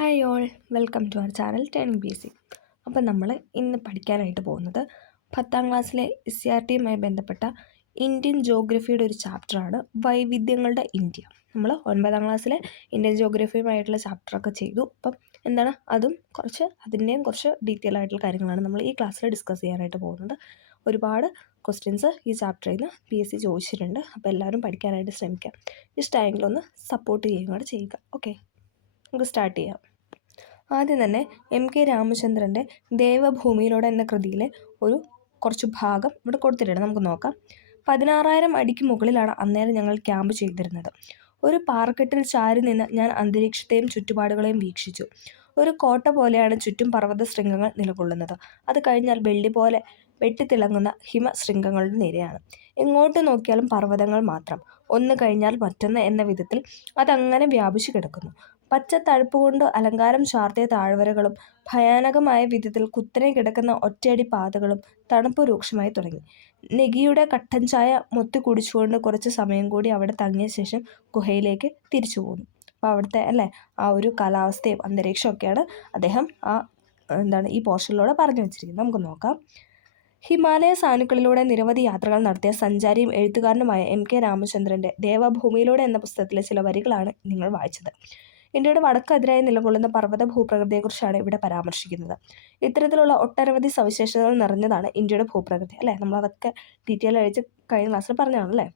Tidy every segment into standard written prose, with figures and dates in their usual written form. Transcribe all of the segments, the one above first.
Hi all, welcome to our channel turning BSc. അപ്പോൾ നമ്മൾ ഇന്ന് പഠിക്കാനായിട്ട് പോകുന്നത് 10ാം ക്ലാസ്സിലെ SCRT-യുമായി ബന്ധപ്പെട്ട ഇന്ത്യൻ ജോഗ്രഫിയുടെ ഒരു ചാപ്റ്ററാണ് വൈവിധ്യങ്ങളുടെ ഇന്ത്യ. നമ്മൾ 9ാം ക്ലാസ്സിലെ ഇന്ത്യൻ ജോഗ്രഫിയുമായിട്ടുള്ള ചാപ്റ്ററൊക്കെ ചെയ്തു. അപ്പം എന്താണ് അതിൻ്റെയും കുറച്ച് ഡീറ്റെയിൽ ആയിട്ടുള്ള കാര്യങ്ങളാണ് നമ്മൾ ഈ ക്ലാസ്സിൽ ഡിസ്കസ് ചെയ്യാനായിട്ട് പോകുന്നത്. ഒരുപാട് ക്വസ്റ്റ്യൻസ് ഈ ചാപ്റ്ററിൽ നിന്ന് PSC ചോദിച്ചിട്ടുണ്ട്. അപ്പോൾ എല്ലാവരും പഠിക്കാനായിട്ട് ശ്രമിക്കാം. ഇഷ്ടമായെങ്കിലൊന്ന് സപ്പോർട്ട് ചെയ്യുകയാണ് ചെയ്യുക. ഓക്കെ, നമുക്ക് സ്റ്റാർട്ട് ചെയ്യാം. ആദ്യം തന്നെ MK രാമചന്ദ്രൻ്റെ ദേവഭൂമിയിലൂടെ എന്ന കൃതിയിലെ കുറച്ച് ഭാഗം ഇവിടെ കൊടുത്തിട്ടുണ്ട്. നമുക്ക് നോക്കാം. 16,000 അടിക്ക് മുകളിലാണ് അന്നേരം ഞങ്ങൾ ക്യാമ്പ് ചെയ്തിരുന്നത്. ഒരു പാറക്കെട്ടിൽ ചാരി നിന്ന് ഞാൻ അന്തരീക്ഷത്തെയും ചുറ്റുപാടുകളെയും വീക്ഷിച്ചു. ഒരു കോട്ട പോലെയാണ് ചുറ്റും പർവ്വത ശൃംഗങ്ങൾ നിലകൊള്ളുന്നത്. അത് കഴിഞ്ഞാൽ വെള്ളി പോലെ വെട്ടിത്തിളങ്ങുന്ന ഹിമശൃംഗങ്ങളുടെ നിരയാണ്. എങ്ങോട്ട് നോക്കിയാലും പർവ്വതങ്ങൾ മാത്രം, ഒന്ന് കഴിഞ്ഞാൽ മറ്റൊന്ന് എന്ന വിധത്തിൽ അതങ്ങനെ വ്യാപിച്ചു കിടക്കുന്നു. പച്ച തഴുപ്പ് കൊണ്ട് അലങ്കാരം ചാർത്തിയ താഴ്വരകളും ഭയാനകമായ വിധത്തിൽ കുത്തനെ കിടക്കുന്ന ഒറ്റയടി പാതകളും തണുപ്പ് രൂക്ഷമായി തുടങ്ങി. നെഗിയുടെ കട്ടൻ ചായ മൊത്തി കുടിച്ചുകൊണ്ട് കുറച്ച് സമയം കൂടി അവിടെ തങ്ങിയ ശേഷം ഗുഹയിലേക്ക് തിരിച്ചു പോന്നു. അപ്പോൾ അവിടുത്തെ ആ ഒരു കാലാവസ്ഥയും അന്തരീക്ഷമൊക്കെയാണ് അദ്ദേഹം ഈ പോർഷനിലൂടെ പറഞ്ഞു വെച്ചിരിക്കുന്നത്. നമുക്ക് നോക്കാം. ഹിമാലയ സാനുക്കളിലൂടെ നിരവധി യാത്രകൾ നടത്തിയ സഞ്ചാരിയും എഴുത്തുകാരനുമായ MK രാമചന്ദ്രൻ്റെ ദേവഭൂമിയിലൂടെ എന്ന പുസ്തകത്തിലെ ചില വരികളാണ് നിങ്ങൾ വായിച്ചത്. ഇന്ത്യയുടെ വടക്കതിരായി നിലകൊള്ളുന്ന പർവ്വത ഭൂപ്രകൃതിയെക്കുറിച്ചാണ് ഇവിടെ പരാമർശിക്കുന്നത്. ഇത്തരത്തിലുള്ള ഒട്ടനവധി സവിശേഷതകൾ നിറഞ്ഞതാണ് ഇന്ത്യയുടെ ഭൂപ്രകൃതി. നമ്മളതൊക്കെ ഡീറ്റെയിൽ ആയിട്ട് കഴിഞ്ഞ ക്ലാസ്സിൽ പറഞ്ഞതാണല്ലേ.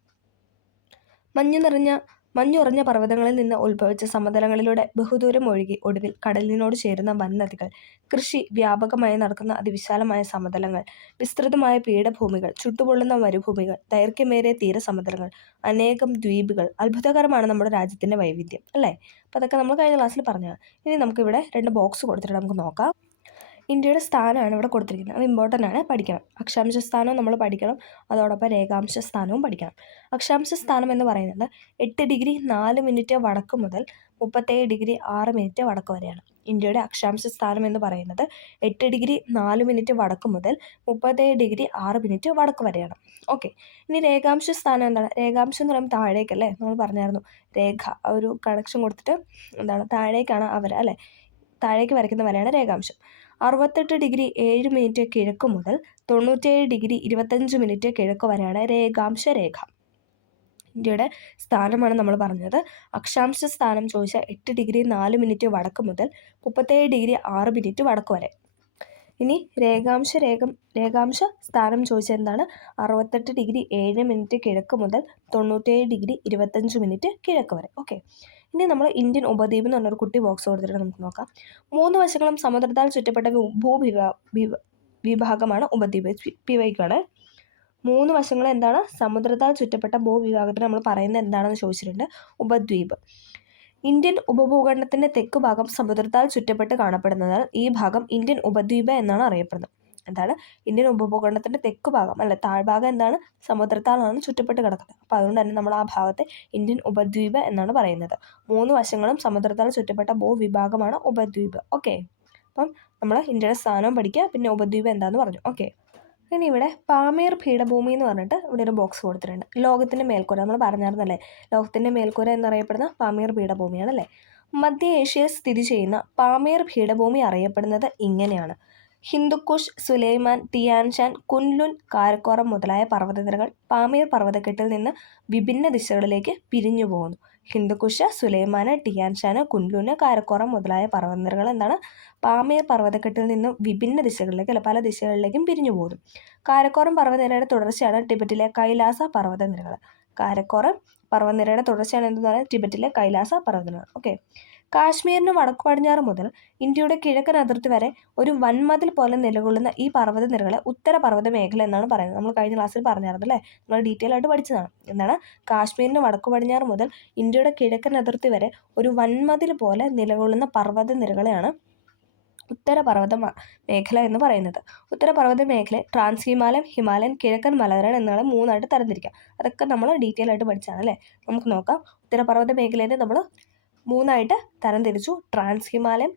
മഞ്ഞുറഞ്ഞ പർവ്വതങ്ങളിൽ നിന്ന് ഉത്ഭവിച്ച സമതലങ്ങളിലൂടെ ബഹുദൂരം ഒഴുകി ഒടുവിൽ കടലിനോട് ചേരുന്ന വൻനദികൾ, കൃഷി വ്യാപകമായി നടക്കുന്ന അതിവിശാലമായ സമതലങ്ങൾ, വിസ്തൃതമായ പീഠഭൂമികൾ, ചുട്ടുപൊള്ളുന്ന മരുഭൂമികൾ, ദൈർഘ്യമേറിയ തീരസമതലങ്ങൾ, അനേകം ദ്വീപുകൾ. അത്ഭുതകരമാണ് നമ്മുടെ രാജ്യത്തിൻ്റെ വൈവിധ്യം, അല്ലേ? അപ്പോൾ അതൊക്കെ നമ്മൾ കഴിഞ്ഞ ക്ലാസ്സിൽ പറഞ്ഞതാണ്. ഇനി നമുക്കിവിടെ 2 ബോക്സ് കൊടുത്തിട്ട് നമുക്ക് നോക്കാം. ഇന്ത്യയുടെ സ്ഥാനമാണ് ഇവിടെ കൊടുത്തിരിക്കുന്നത്. അത് ഇമ്പോർട്ടൻ്റ് ആണ്, പഠിക്കണം. അക്ഷാംശ സ്ഥാനവും നമ്മൾ പഠിക്കണം, അതോടൊപ്പം രേഖാംശ സ്ഥാനവും പഠിക്കണം. അക്ഷാംശ സ്ഥാനം എന്ന് പറയുന്നത് 8 ഡിഗ്രി 4 മിനിറ്റ് വടക്ക് മുതൽ 37 ഡിഗ്രി 6 മിനിറ്റ് വടക്ക് വരെയാണ്. ഇന്ത്യയുടെ അക്ഷാംശ സ്ഥാനം എന്ന് പറയുന്നത് 8 ഡിഗ്രി 4 മിനിറ്റ് വടക്ക് മുതൽ 37 ഡിഗ്രി 6 മിനിറ്റ് വടക്ക് വരെയാണ്. ഓക്കെ, ഇനി രേഖാംശ സ്ഥാനം എന്താണ്? രേഖാംശം എന്ന് പറയുമ്പോൾ താഴേക്കല്ലേ, നമ്മൾ പറഞ്ഞായിരുന്നു. രേഖ ഒരു കണക്ഷൻ കൊടുത്തിട്ട് താഴേക്കാണ് താഴേക്ക് വരയ്ക്കുന്ന വരെയാണ് രേഖാംശം. 68 ഡിഗ്രി 7 മിനിറ്റ് കിഴക്ക് മുതൽ 97 ഡിഗ്രി 25 മിനിറ്റ് കിഴക്ക് വരെയാണ് രേഖാംശ രേഖ. ഇന്ത്യയുടെ സ്ഥാനമാണ് നമ്മൾ പറഞ്ഞത്. അക്ഷാംശ സ്ഥാനം ചോദിച്ചാൽ 8 ഡിഗ്രി 4 മിനിറ്റ് വടക്ക് മുതൽ 37 ഡിഗ്രി 6 മിനിറ്റ് വടക്ക് വരെ. ഇനി രേഖാംശ സ്ഥാനം ചോദിച്ചാൽ എന്താണ്? 68 ഡിഗ്രി 7 മിനിറ്റ് കിഴക്ക് മുതൽ 97 ഡിഗ്രി 25 മിനിറ്റ് കിഴക്ക് വരെ. ഓക്കെ, ഇനി നമ്മൾ ഇന്ത്യൻ ഉപദ്വീപ് എന്ന് പറഞ്ഞൊരു കുട്ടി ബോക്സ് കൊടുത്തിട്ട് നമുക്ക് നോക്കാം. 3 വശങ്ങളും സമുദ്രത്താൽ ചുറ്റപ്പെട്ട വിഭാഗമാണ് ഉപദ്വീപ്. PYക്കാണ്. 3 വശങ്ങൾ എന്താണ്? സമുദ്രത്താൽ ചുറ്റപ്പെട്ട ഭൂവിഭാഗത്തിന് നമ്മൾ പറയുന്നത് എന്താണെന്ന് ചോദിച്ചിട്ടുണ്ട്. ഉപദ്വീപ്. ഇന്ത്യൻ ഉപഭൂഖണ്ഡത്തിൻ്റെ തെക്ക് ഭാഗം സമുദ്രത്താൽ ചുറ്റപ്പെട്ട് കാണപ്പെടുന്നതിനാൽ ഈ ഭാഗം ഇന്ത്യൻ ഉപദ്വീപ് എന്നാണ് അറിയപ്പെടുന്നത്. ഇന്ത്യൻ ഉപഭൂഖണ്ഡത്തിൻ്റെ തെക്ക് ഭാഗം താഴ്ഭാഗം എന്താണ്? സമുദ്രത്താലാണ് ചുറ്റപ്പെട്ട് കിടക്കുന്നത്. അപ്പോൾ അതുകൊണ്ട് തന്നെ നമ്മൾ ആ ഭാഗത്തെ ഇന്ത്യൻ ഉപദ്വീപ് എന്നാണ് പറയുന്നത്. 3 വശങ്ങളും സമുദ്രത്താൽ ചുറ്റപ്പെട്ട ഭൂവിഭാഗമാണ് ഉപദ്വീപ്. ഓക്കെ, അപ്പം നമ്മൾ ഇന്ത്യയുടെ സ്ഥാനവും പഠിക്കുക, പിന്നെ ഉപദ്വീപ് എന്താണെന്ന് പറഞ്ഞു. ഓക്കെ, ഇനി ഇവിടെ പാമീർ പീഠഭൂമി എന്ന് പറഞ്ഞിട്ട് ഇവിടെ ഒരു ബോക്സ് കൊടുത്തിട്ടുണ്ട്. ലോകത്തിൻ്റെ മേൽക്കൂര നമ്മൾ പറഞ്ഞായിരുന്നല്ലേ, ലോകത്തിൻ്റെ മേൽക്കൂര എന്നറിയപ്പെടുന്ന പാമീർ പീഠഭൂമിയാണല്ലേ. മധ്യ ഏഷ്യയിൽ സ്ഥിതി ചെയ്യുന്ന പാമീർ പീഠഭൂമി അറിയപ്പെടുന്നത് ഇങ്ങനെയാണ്. ഹിന്ദുക്കുഷ്, സുലൈമാൻ, ടിയാൻഷാൻ, കുൻലുൻ, കാരക്കോറം മുതലായ പർവ്വതനിരകൾ പാമീർ പർവ്വതക്കെട്ടിൽ നിന്ന് വിഭിന്ന ദിശകളിലേക്ക് പിരിഞ്ഞു പോകുന്നു. ഹിന്ദുക്കുഷ്, സുലൈമാന്, ടിയാൻഷാന്, കുൻലുന്, കാരക്കോറം മുതലായ പർവ്വതനിരകൾ എന്താണ്? പാമീർ പർവ്വതക്കെട്ടിൽ നിന്നും വിഭിന്ന ദിശകളിലേക്ക് പല ദിശകളിലേക്കും പിരിഞ്ഞു പോകുന്നു. കാരക്കോറം പർവ്വതനിരയുടെ തുടർച്ചയാണ് ടിബറ്റിലെ കൈലാസ പർവ്വതനിരകൾ. കാരക്കോറം പർവ്വതനിരയുടെ തുടർച്ചയാണ് എന്താണ്? ടിബറ്റിലെ കൈലാസ പർവ്വതനിരകൾ. ഓക്കെ, കാശ്മീരിന് വടക്കു പടിഞ്ഞാറ് മുതൽ ഇന്ത്യയുടെ കിഴക്കൻ അതിർത്തി വരെ ഒരു വൻമതിൽ പോലെ നിലകൊള്ളുന്ന ഈ പർവ്വതനിരകളെ ഉത്തര പർവ്വത മേഖല എന്നാണ് പറയുന്നത്. നമ്മൾ കഴിഞ്ഞ ക്ലാസ്സിൽ പറഞ്ഞായിരുന്നു അല്ലേ, നമ്മൾ ഡീറ്റെയിൽ ആയിട്ട് പഠിച്ചതാണ്. എന്താണ്? കാശ്മീരിന് വടക്കു പടിഞ്ഞാറ് മുതൽ ഇന്ത്യയുടെ കിഴക്കൻ അതിർത്തി വരെ ഒരു വൻമതിൽ പോലെ നിലകൊള്ളുന്ന പർവ്വതനിരകളെയാണ് ഉത്തരപർവ്വത മേഖല എന്ന് പറയുന്നത്. ഉത്തരപർവ്വത മേഖല ട്രാൻസ് ഹിമാലയൻ, കിഴക്കൻ മലനിരകൾ എന്നാണ് 3ആയിട്ട് തരംതിരിക്കാം. അതൊക്കെ നമ്മൾ ഡീറ്റെയിൽ ആയിട്ട് പഠിച്ചാണ് അല്ലേ. നമുക്ക് നോക്കാം. ഉത്തരപർവ്വത മേഖലയെ നമ്മൾ 3ആയിട്ട് തരംതിരിച്ചു. ട്രാൻസ് ഹിമാലയൻ,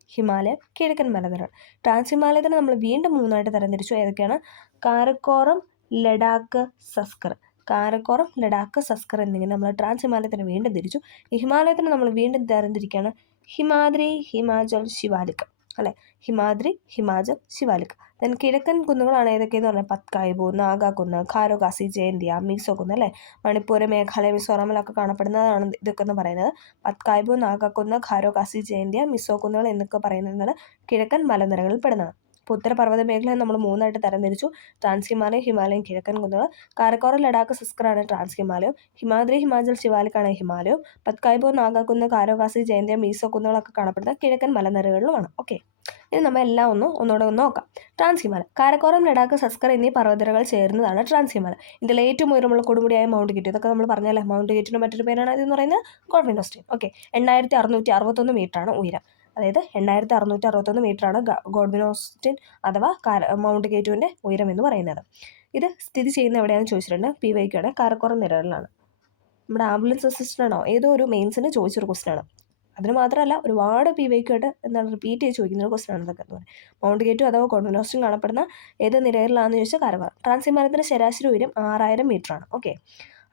കിഴക്കൻ മലനിരകൾ. ട്രാൻസ് ഹിമാലയത്തിനെ നമ്മൾ വീണ്ടും 3ആയിട്ട് തരംതിരിച്ചു. ഏതൊക്കെയാണ്? കാരക്കോറം, ലഡാക്ക്, സസ്കർ. കാരക്കോറം, ലഡാക്ക്, സസ്കർ എന്നിങ്ങനെ നമ്മൾ ട്രാൻസ് ഹിമാലയത്തിന് വീണ്ടും തിരിച്ചു. ഈ ഹിമാലയത്തിന് നമ്മൾ വീണ്ടും തരംതിരിക്കുകയാണ് ഹിമാദ്രി ഹിമാചൽ ശിവാലിക് അല്ലെ, ഹിമാദ്രി ഹിമാചൽ ശിവാലിക്. ദെൻ കിഴക്കൻ കുന്നുകളാണ് ഏതൊക്കെയെന്ന് പറഞ്ഞാൽ പത്കായ്ബു, നാഗാകുന്ന്, ഖാരോ ഖാസി ജയന്തിയ, മീസോ കുന്ന് അല്ലേ. മണിപ്പൂർ, മേഘാലയ, മിസോറാമിലൊക്കെ കാണപ്പെടുന്നതാണ് ഇതൊക്കെ എന്ന് പറയുന്നത്. പത്കായ്ബു, നാഗാകുന്ന്, ഖാരോ ഖാസി ജയന്തിയ, മിസോ കുന്നുകൾ എന്നൊക്കെ പറയുന്നത് കിഴക്കൻ മലനിരകളിൽ പെടുന്നതാണ്. ഇപ്പോൾ ഉത്തരപർവ്വത മേഖല നമ്മൾ മൂന്നായിട്ട് തരംതിരിച്ചു. ട്രാൻസ് ഹിമാലയം, ഹിമാലയം, കിഴക്കൻ കുന്നുകൾ. കാരക്കോറം, ലഡാക്ക്, സസ്കറാണ് ട്രാൻസ് ഹിമാലയം. ഹിമാദ്രി ഹിമാചൽ ശിവാലിക്കാണ് ഹിമാലയം. പത്കായ്ബു, നാഗാകുന്ന്, ഖാരോ ഖാസി ജയന്തിയ, മീസോ കുന്നുകളൊക്കെ കാണപ്പെടുന്ന കിഴക്കൻ മലനിരകളിലുമാണ്. ഓക്കെ, ഇനി നമ്മൾ എല്ലാം ഒന്നുകൂടെ നോക്കാം. ട്രാൻസ് ഹിമാലയ, കാരക്കോറം, ലഡാക്ക്, സസ്കർ എന്നീ പർവ്വതനിരകൾ ചേരുന്നതാണ് ട്രാൻസ് ഹിമാലയ. ഇതിലെ ഏറ്റവും ഉയരമുള്ള കൊടുമുടിയായ മൗണ്ട് കെറ്റു, ഇതൊക്കെ നമ്മൾ പറഞ്ഞല്ലേ. മൗണ്ട് കെറ്റിന് മറ്റൊരു പേരാണ് അതെന്ന് പറയുന്നത് ഗോഡ്വിൻ. ഓക്കെ, 8661 മീറ്ററാണ് ഉയരം. അതായത് 8661 മീറ്ററാണ് ഗോഡ്വിൻ അഥവാ മൗണ്ട് കെറ്റുവിൻ്റെ ഉയരം എന്ന് പറയുന്നത്. ഇത് സ്ഥിതി ചെയ്യുന്ന എവിടെയാണെന്ന് ചോദിച്ചിട്ടുണ്ട്. PYQ ആണ്, കാരക്കോറം നിരകളിലാണ്. നമ്മുടെ ആംബുലൻസ് അസിസ്റ്റൻ്റ് ആണോ ഏതോ ഒരു മെയിൻസിന് ചോദിച്ചൊരു ക്വസ്റ്റൻ ആണ്. അതിന് മാത്രമല്ല ഒരുപാട് PYQ ആയിട്ട് റിപ്പീറ്റ് ചെയ്ത് ചോദിക്കുന്ന ഒരു ക്വസ്റ്റൻ ആണ് ഇതൊക്കെ എന്ന് പറയുന്നത്. മൗണ്ട് കെറ്റു അഥവാ ഗോഡ്വിൻ കാണപ്പെടുന്ന ഏത് നിരകളിലാണെന്ന് ചോദിച്ചാൽ കാരക്കോറം. ട്രാൻസ് ഹിമാലയത്തിൻ്റെ ശരാശരി ഉയരം 6000 മീറ്ററാണ്. ഓക്കെ,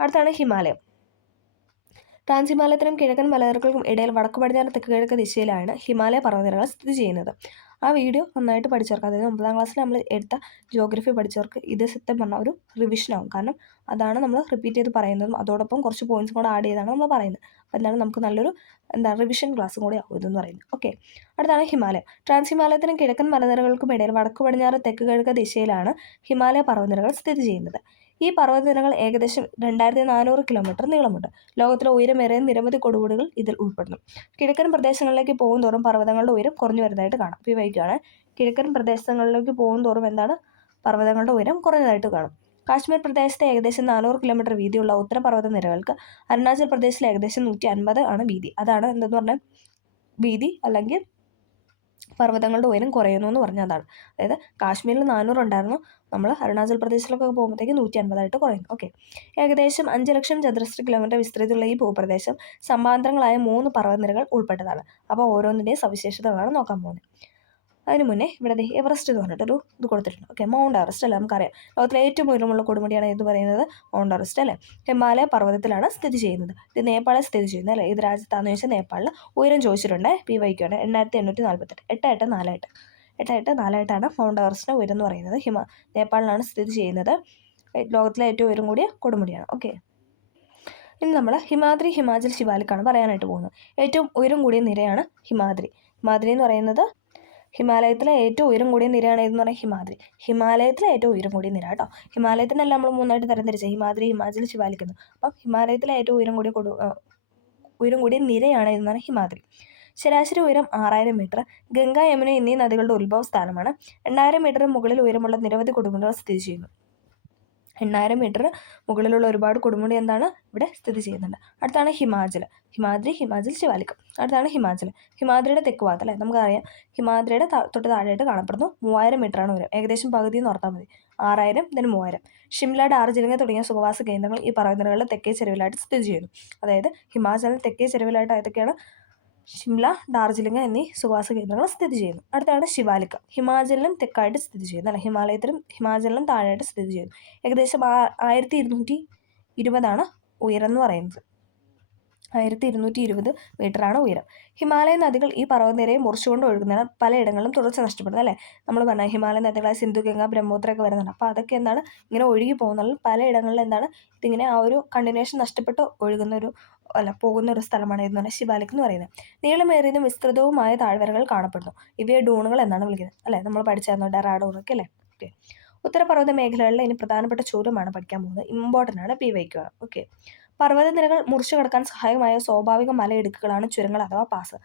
അടുത്താണ് ഹിമാലയം. ട്രാൻസ് ഹിമാലയത്തിനും കിഴക്കൻ മലനിരകൾക്കും ഇടയിൽ വടക്ക് പടിഞ്ഞാറ് തെക്ക് കിഴക്ക് ദിശയിലാണ് ഹിമാലയ പർവ്വതനിരകൾ സ്ഥിതി ചെയ്യുന്നത്. ആ വീഡിയോ നന്നായിട്ട് പഠിച്ചവർക്ക്, അതായത് 9ാം ക്ലാസ്സിൽ നമ്മൾ എടുത്ത ജിയോഗ്രഫി പഠിച്ചവർക്ക് ഇത് സത്യം പറഞ്ഞാൽ ഒരു റിവിഷനാവും. കാരണം അതാണ് നമ്മൾ റിപ്പീറ്റ് ചെയ്ത് പറയുന്നതും അതോടൊപ്പം കുറച്ച് പോയിന്റ്സും കൂടെ ആഡ് ചെയ്താണ് നമ്മൾ പറയുന്നത്. അപ്പോൾ എന്താണ് നമുക്ക് നല്ലൊരു റിവിഷൻ ക്ലാസ്സും കൂടെ ആവും ഇതെന്ന് പറയുന്നത്. ഓക്കെ, അടുത്താണ് ഹിമാലയം. ട്രാൻസ് ഹിമാലയത്തിനും കിഴക്കൻ മലനിരകൾക്കും ഇടയിൽ വടക്ക് പടിഞ്ഞാറ് തെക്ക് കിഴക്ക് ദിശയിലാണ് ഹിമാലയ പർവ്വതനിരകൾ സ്ഥിതി ചെയ്യുന്നത്. ഈ പർവ്വതനിരകൾ ഏകദേശം 2400 കിലോമീറ്റർ നീളമുണ്ട്. ലോകത്തിലെ ഉയരമേറിയ നിരവധി കൊടുമുടികൾ ഇതിൽ ഉൾപ്പെടുന്നു. കിഴക്കൻ പ്രദേശങ്ങളിലേക്ക് പോകുന്തോറും പർവ്വതങ്ങളുടെ ഉയരം കുറഞ്ഞു വരുന്നതായിട്ട് കാണാം. PYQ കിഴക്കൻ പ്രദേശങ്ങളിലേക്ക് പോകുന്തോറും എന്താണ് പർവ്വതങ്ങളുടെ ഉയരം കുറഞ്ഞതായിട്ട് കാണും. കാശ്മീർ പ്രദേശത്തെ ഏകദേശം 400 കിലോമീറ്റർ വീതിയുള്ള ഉത്തരപർവ്വത നിരകൾക്ക് അരുണാചൽ പ്രദേശിലെ ഏകദേശം 150 ആണ് വീതി. അതാണ് എന്തെന്ന് പറഞ്ഞാൽ വീതി അല്ലെങ്കിൽ പർവ്വതങ്ങളുടെ ഉയരം കുറയുന്നു എന്ന് പറഞ്ഞാൽ അതാണ്. അതായത് കാശ്മീരിൽ 400 ഉണ്ടായിരുന്നു, നമ്മൾ അരുണാചൽ പ്രദേശിലൊക്കെ പോകുമ്പോഴത്തേക്ക് 150 കുറയുന്നു. ഓക്കെ, ഏകദേശം 5 ലക്ഷം ചതുരശ്ര കിലോമീറ്റർ വിസ്തൃതിയുള്ള ഈ ഭൂപ്രദേശം സമാന്തരങ്ങളായ 3 പർവ്വതനിരകൾ ഉൾപ്പെട്ടതാണ്. അപ്പോൾ ഓരോന്നിൻ്റെയും സവിശേഷതകളാണ് നോക്കാൻ പോകുന്നത്. അതിന് മുന്നേ ഇവിടെ എവറസ്റ്റ് എന്ന് പറഞ്ഞിട്ടൊരു ഇത് കൊടുത്തിട്ടുണ്ട്. ഓക്കെ, മൗണ്ട് എവറസ്റ്റ് അല്ലേ, നമുക്കറിയാം ലോകത്തിലെ ഏറ്റവും ഉയരമുള്ള കൊടുമുടിയാണ് എന്ന് പറയുന്നത് മൗണ്ട് എവറസ്റ്റ് അല്ലേ. ഹിമാലയ പർവ്വതത്തിലാണ് സ്ഥിതി ചെയ്യുന്നത്. ഇത് നേപ്പാളിൽ സ്ഥിതി ചെയ്യുന്നത് അല്ലേ. ഇത് രാജ്യത്താണെന്ന് ചോദിച്ചാൽ നേപ്പാളിൽ. ഉയരം ചോദിച്ചിട്ടുണ്ട്. PYQ 8848, 8848 മൗണ്ട് എവറസ്റ്റിൻ്റെ ഉയരം എന്ന് പറയുന്നത്. നേപ്പാളിലാണ് സ്ഥിതി ചെയ്യുന്നത്. ലോകത്തിലെ ഏറ്റവും ഉയരം കൂടിയ കൊടുമുടിയാണ്. ഓക്കെ, ഇനി നമ്മൾ ഹിമാദ്രി ഹിമാചൽ ശിവാലിക്കാണ് പറയാനായിട്ട് പോകുന്നത്. ഏറ്റവും ഉയരം കൂടിയ നിരയാണ് ഹിമാദ്രി. ഹിമാദ്രി എന്ന് പറയുന്നത് ഹിമാലയത്തിലെ ഏറ്റവും ഉയരം കൂടിയ നിരയാണ് എന്ന് പറയുന്നത് ഹിമാദ്രി. ഹിമാലയത്തിലെ ഏറ്റവും ഉയരം കൂടിയ നിര കേട്ടോ. ഹിമാലയത്തിനല്ല നമ്മൾ മൂന്നായിട്ട് തരംതിരിച്ചത്, ഹിമാദ്രി, ഹിമാചൽ, ശിവാലിക്കുന്നു. അപ്പം ഹിമാലയത്തിലെ ഏറ്റവും ഉയരം കൂടിയ നിരയാണ് എന്ന് പറയുന്നത് ഹിമാദ്രി. ശരാശരി ഉയരം 6000 മീറ്റർ. ഗംഗ, യമുന എന്നീ നദികളുടെ ഉത്ഭവ സ്ഥാനമാണ്. 8000 മീറ്ററിന് മുകളിൽ ഉയരമുള്ള നിരവധി കൊടുമുടികൾ സ്ഥിതി ചെയ്യുന്നു. 8000 മീറ്റർ മുകളിലുള്ള ഒരുപാട് കൊടുമുടി എന്താണ് ഇവിടെ സ്ഥിതി ചെയ്യുന്നുണ്ട്. അടുത്താണ് ഹിമാചൽ. ഹിമാദ്രി, ഹിമാചൽ, ശിവാലിക്. അടുത്താണ് ഹിമാചൽ. ഹിമാദ്രിയുടെ തെക്ക് ഭാഗത്ത് അല്ലേ, നമുക്കറിയാം ഹിമാദ്രിയുടെ തൊട്ട് താഴെയായിട്ട് കാണപ്പെടുന്നു. 3000 മീറ്ററാണ് ഉയരം. ഏകദേശം പകുതി എന്ന് ഓർത്താൽ മതി. 6000 then 3000. ഷിംല, ഡാർജിലിംഗ് തുടങ്ങിയ സുഖവാസ കേന്ദ്രങ്ങൾ ഈ പർവ്വതനിരകളുടെ തെക്കേ ചെരുവിലായിട്ട് സ്ഥിതി ചെയ്യുന്നു. അതായത് ഹിമാചലിൽ തെക്കേ ചെരുവിലായിട്ട് ഏതൊക്കെയാണ് ഷിംല, ഡാർജിലിംഗ് എന്നീ സുഖവാസ കേന്ദ്രങ്ങൾ സ്ഥിതി ചെയ്യുന്നു. അടുത്താണ് ശിവാലിക്. ഹിമാചലിലും തെക്കായിട്ട് സ്ഥിതി ചെയ്യുന്നു അല്ലെ, ഹിമാചലിലും താഴെയായിട്ട് സ്ഥിതി ചെയ്യുന്നു. ഏകദേശം 1220 ഉയരം എന്ന് പറയുന്നത്. 1220 മീറ്ററാണ് ഉയരം. ഹിമാലയ നദികൾ ഈ പർവ്വതനിരയെ മുറിച്ചുകൊണ്ട് ഒഴുകുന്നതിനാൽ പലയിടങ്ങളിലും തുടർച്ച നഷ്ടപ്പെടുന്നത് അല്ലേ. നമ്മൾ പറഞ്ഞ ഹിമാലയ നദികളായ സിന്ധു, ഗംഗ, ബ്രഹ്മപുത്ര ഒക്കെ വരുന്നുണ്ട്. അപ്പോൾ അതൊക്കെ എന്താണ് ഇങ്ങനെ ഒഴുകി പോകുന്നത് പലയിടങ്ങളിൽ എന്താണ് ഇതിങ്ങനെ ആ ഒരു കണ്ടിന്യൂഷൻ നഷ്ടപ്പെട്ട് പോകുന്ന ഒരു സ്ഥലമാണ് എന്ന് പറഞ്ഞാൽ ശിവാലിക് എന്ന് പറയുന്നത്. നീളമേറിയതും വിസ്തൃതവുമായ താഴ്വരകൾ കാണപ്പെടുന്നു. ഇവയെ ഡൂണുകൾ എന്നാണ് വിളിക്കുന്നത് അല്ലേ. നമ്മൾ പഠിച്ചായിരുന്നു ഡെറാഡൂണൊക്കെ അല്ലേ. ഓക്കെ, ഉത്തരപർവ്വത മേഖലകളിലെ ഇനി പ്രധാനപ്പെട്ട ചോദ്യമാണ് പഠിക്കാൻ പോകുന്നത്. ഇമ്പോർട്ടൻ്റ് ആണ്, PYQ. ഓക്കെ, പർവ്വതനിരകൾ മുറിച്ചു കടക്കാൻ സഹായകമായ സ്വാഭാവിക മലയിടുക്കുകളാണ് ചുരങ്ങൾ അഥവാ പാസ്.